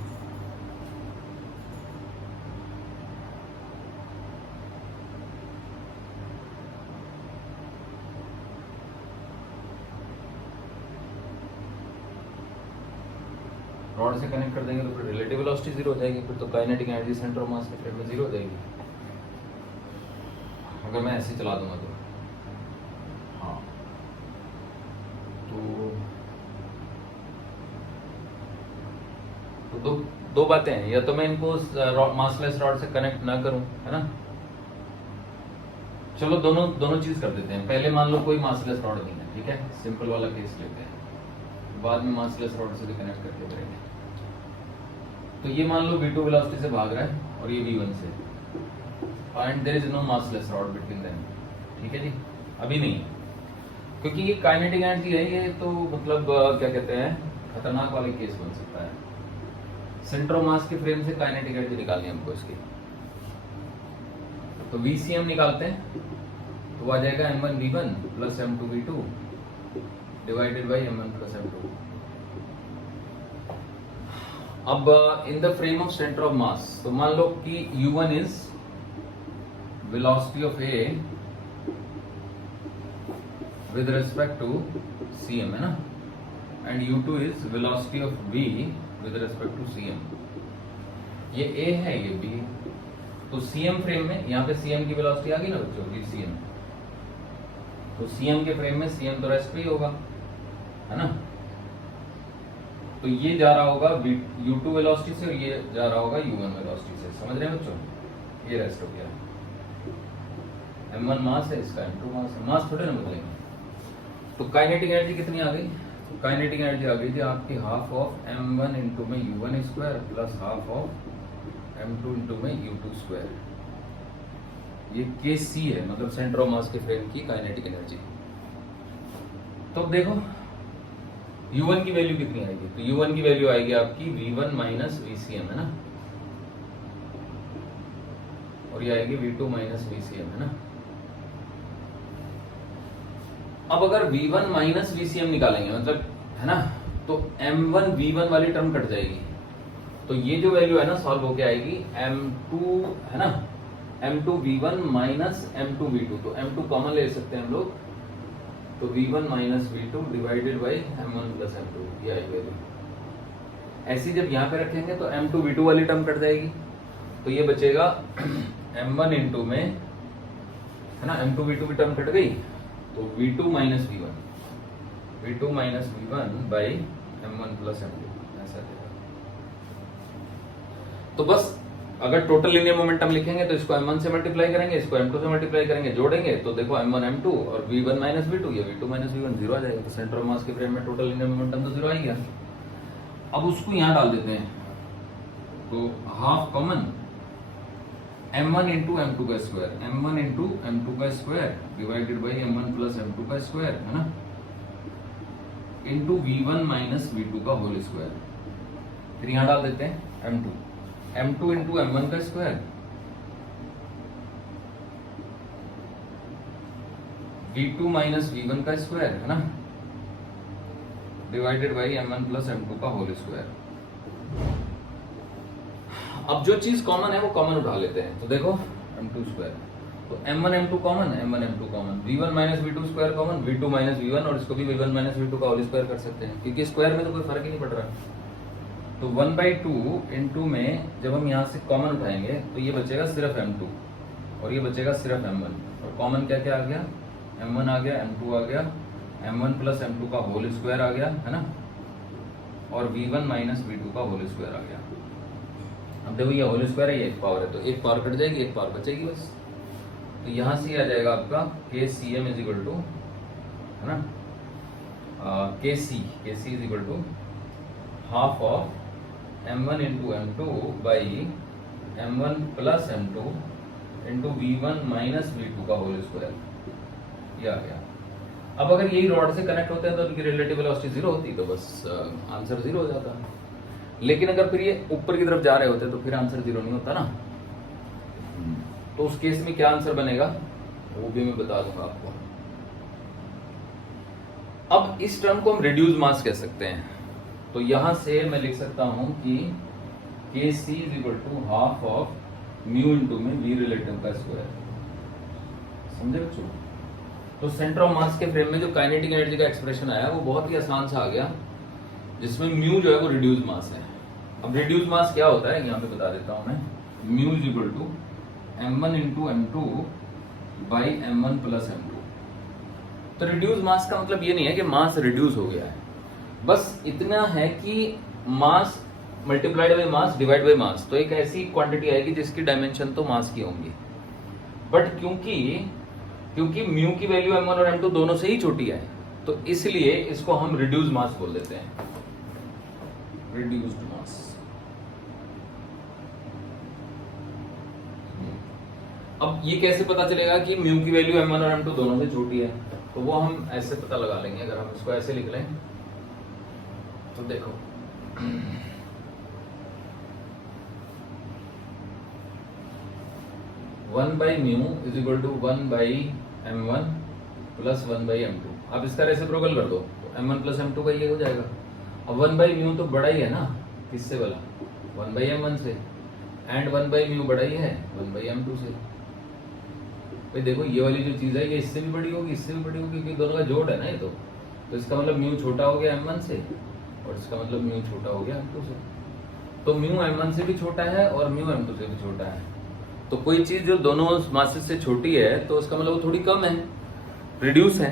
रॉड से कनेक्ट कर देंगे तो फिर रिलेटिव वेलोसिटी 0 हो जाएगी, फिर तो काइनेटिक एनर्जी सेंटर ऑफ मास के फ्रेम में 0 हो जाएगी अगर मैं ऐसे चला दूंगा तो। हाँ, तो दो बातें हैं, या तो मैं इनको मासलेस रॉड से कनेक्ट ना करूं, है ना। चलो दोनों चीज कर देते हैं। पहले मान लो कोई मासलेस रॉड नहीं है, ठीक है, सिंपल वाला केस लेते हैं, बाद में मासलेस रॉड से भी कनेक्ट करके करेंगे। तो ये मान लो v2 वेलोसिटी से भाग रहा है और ये v1 से, and there is no massless rod between them, ठीक है जी, अभी नहीं, क्योंकि ये काइनेटिक एनर्जी है, ये तो मतलब क्या कहते हैं खतरनाक वाले केस बन सकता है। सेंटर ऑफ मास के फ्रेम से काइनेटिक एनर्जी निकालनी है हमको इसकी। तो VCM निकालते हैं तो वो आ जाएगा m1v1 plus m2v2 divided by m1 plus m2। अब in the frame of centre of mass, तो मान लो कि u1 is velocity of a with respect to cm, है ना, and u2 is velocity of b with respect to cm। ये a है, ये b। तो cm फ्रेम में, यहाँ पे cm की वेलोसिटी आ गई ना बच्चों, vcm। तो cm के फ्रेम में cm तो रेस्ट पे ही होगा, है ना। तो ये जा रहा होगा u2 वेलोसिटी से और ये जा रहा होगा u1 वेलोसिटी से। समझ रहे हैं बच्चों? ये रेस्ट हो गया। m1 मास है, इसका m2 मास है, मास थोड़े ना बदलेंगे। तो काइनेटिक एनर्जी कितनी आ गई? तो काइनेटिक एनर्जी आ गई थी आपकी हाफ ऑफ m1 इंटू में u1 square plus half of m2 into में u2 स्क्वायर। ये kc है, मतलब सेंटर ऑफ मास के फ्रेम की काइनेटिक एनर्जी। तो अब देखो u1 की वैल्यू कितनी आएगी? तो u1 की वैल्यू आएगी आपकी v1 माइनस vcm, है ना, और ये आएगी v2 माइनस vcm, है ना। अब अगर v1 माइनस vcm निकालेंगे, मतलब, है ना, तो m1 v1 वाली टर्म कट जाएगी। तो ये जो वैल्यू है ना सॉल्व होके आएगी m2, है ना, m2 v1 minus m2 v2। तो m2 कॉमन ले सकते हैं हम लोग, तो v1 minus v2 divided by m1 plus m2, ये आएगी वैल्यू। ऐसी जब यहाँ पे रखेंगे तो m2 v2 वाली टर्म कट जाएगी, तो ये बचेगा m1 इंटू में, है ना, m2 v2 की टर्म कट गई, तो v2 minus v1 by m1 plus m2, ऐसा रहेगा। तो बस अगर टोटल लीनियर मोमेंटम लिखेंगे तो इसको m1 से मल्टीप्लाई करेंगे, इसको m2 से मल्टीप्लाई करेंगे, जोड़ेंगे तो देखो m1 m2 और v1 माइनस v2, ये v2 माइनस v1 जीरो आ जाएगा। तो सेंटर ऑफ मास के फ्रेम में टोटल लीनियर मोमेंटम तो जीरो आ गया। अब उसको यहाँ डाल देते हैं, तो half common m1 into m2 का स्क्वायर, m1 इंटू m2 का square divided by m1 plus m2 का स्क्वायर, है ना, इंटू v1 माइनस v2 का होल स्क्वायर। फिर यहाँ डाल देते हैं m2 इंटू m1 का स्क्वायर v2 माइनस v1 का स्क्वायर, है ना, divided by m1 plus m2 का होल स्क्वायर। अब जो चीज कॉमन है वो कॉमन उठा लेते हैं। तो देखो m2 स्क्वायर, तो m1 m2 common, m1 m2 common, v1 minus v2 square common, v2 minus v1, और इसको भी v1 माइनस v2 का होल स्क्वायर कर सकते हैं, क्योंकि स्क्वायर में तो कोई फर्क ही नहीं पड़ रहा। तो 1/2 इंटू में जब हम यहाँ से कॉमन उठाएंगे तो ये बचेगा सिर्फ m2 और ये बचेगा सिर्फ m1, और कॉमन क्या क्या आ गया, m1 आ गया, m2 आ गया, m1 प्लस m2 का होल स्क्वायर आ गया, है ना, और v1 माइनस v2 का होल स्क्वायर आ गया। अब देखो ये होल स्क्वायर है, ये एक पावर है, तो एक पावर कट जाएगी, एक पावर बचेगी बस। तो यहाँ से आ जाएगा आपका KCM इज इक्वल टू, है ना, KC is equal to half of m1 into m2 by m1 plus m2 into v1 minus v2 का होल स्क्वायर, ये आ गया। अब अगर यही रॉड से कनेक्ट होते हैं तो उनकी रिलेटिव वेलोसिटी जीरो होती, तो बस आंसर जीरो हो जाता है। लेकिन अगर फिर ये ऊपर की तरफ जा रहे होते तो फिर आंसर जीरो नहीं होता ना। तो उस केस में क्या आंसर बनेगा वो भी मैं बता दूंगा आपको। अब इस टर्म को हम रिड्यूस मास कह सकते हैं। तो यहां से मैं लिख सकता हूं कि Kc is equal to half of mu into में v रिलेटिव का स्क्वायर। समझे बच्चों? तो सेंटर ऑफ मास के फ्रेम में जो काइनेटिक एनर्जी का एक्सप्रेशन आया वो बहुत ही आसान सा आ गया, जिसमें म्यू जो है वो रिड्यूस मास है। अब रिड्यूस मास क्या होता है यहाँ पे बता देता हूं मैं। Mu is equal to m1 into m2 by m1 plus m2। तो रिड्यूस मास का मतलब ये नहीं है कि मास रिड्यूस हो गया है, बस इतना है कि mass multiplied by mass divide by mass, तो एक ऐसी क्वांटिटी आएगी जिसकी डायमेंशन तो मास की होंगी। बट क्योंकि म्यू की वैल्यू m1 और m2 दोनों से ही छोटी है, तो इसलिए इसको हम रिड्यूस मास बोल देते हैं, रिड्यूस्ड मास। अब ये कैसे पता चलेगा कि म्यू की वैल्यू m1 और m2 दोनों से छोटी है? तो वो हम ऐसे पता लगा लेंगे। अगर हम इसको ऐसे लिख लें तो देखो 1 by mu is equal to 1 by m1 plus 1 by m2। आप इसका रेसिप्रोकल कर दो तो m1 प्लस m2 का ये हो जाएगा। अब 1 बाई म्यू तो बड़ा ही है ना, किससे वाला 1 बाई m1 से, एंड 1 बाई म्यू बड़ा ही है 1 बाई m2 से। भाई देखो ये वाली जो चीज है ये इससे भी बड़ी होगी, इससे भी बड़ी होगी, क्योंकि दोनों का जोड़ है ना ये तो इसका मतलब म्यू छोटा हो गया m1 से और इसका मतलब म्यू छोटा हो गया m2 से। तो म्यू m1 से भी छोटा है और म्यू m2 से भी छोटा है। तो कोई चीज जो दोनों मासेस से छोटी है तो उसका मतलब वो थोड़ी कम है, रिड्यूस है,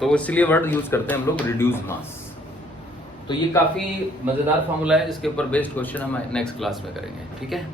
तो इसलिए वर्ड यूज करते हैं हम लोग रिड्यूस मास। तो ये काफी मजेदार फॉर्मूला है जिसके ऊपर बेस्ड क्वेश्चन हम नेक्स्ट क्लास में करेंगे, ठीक है।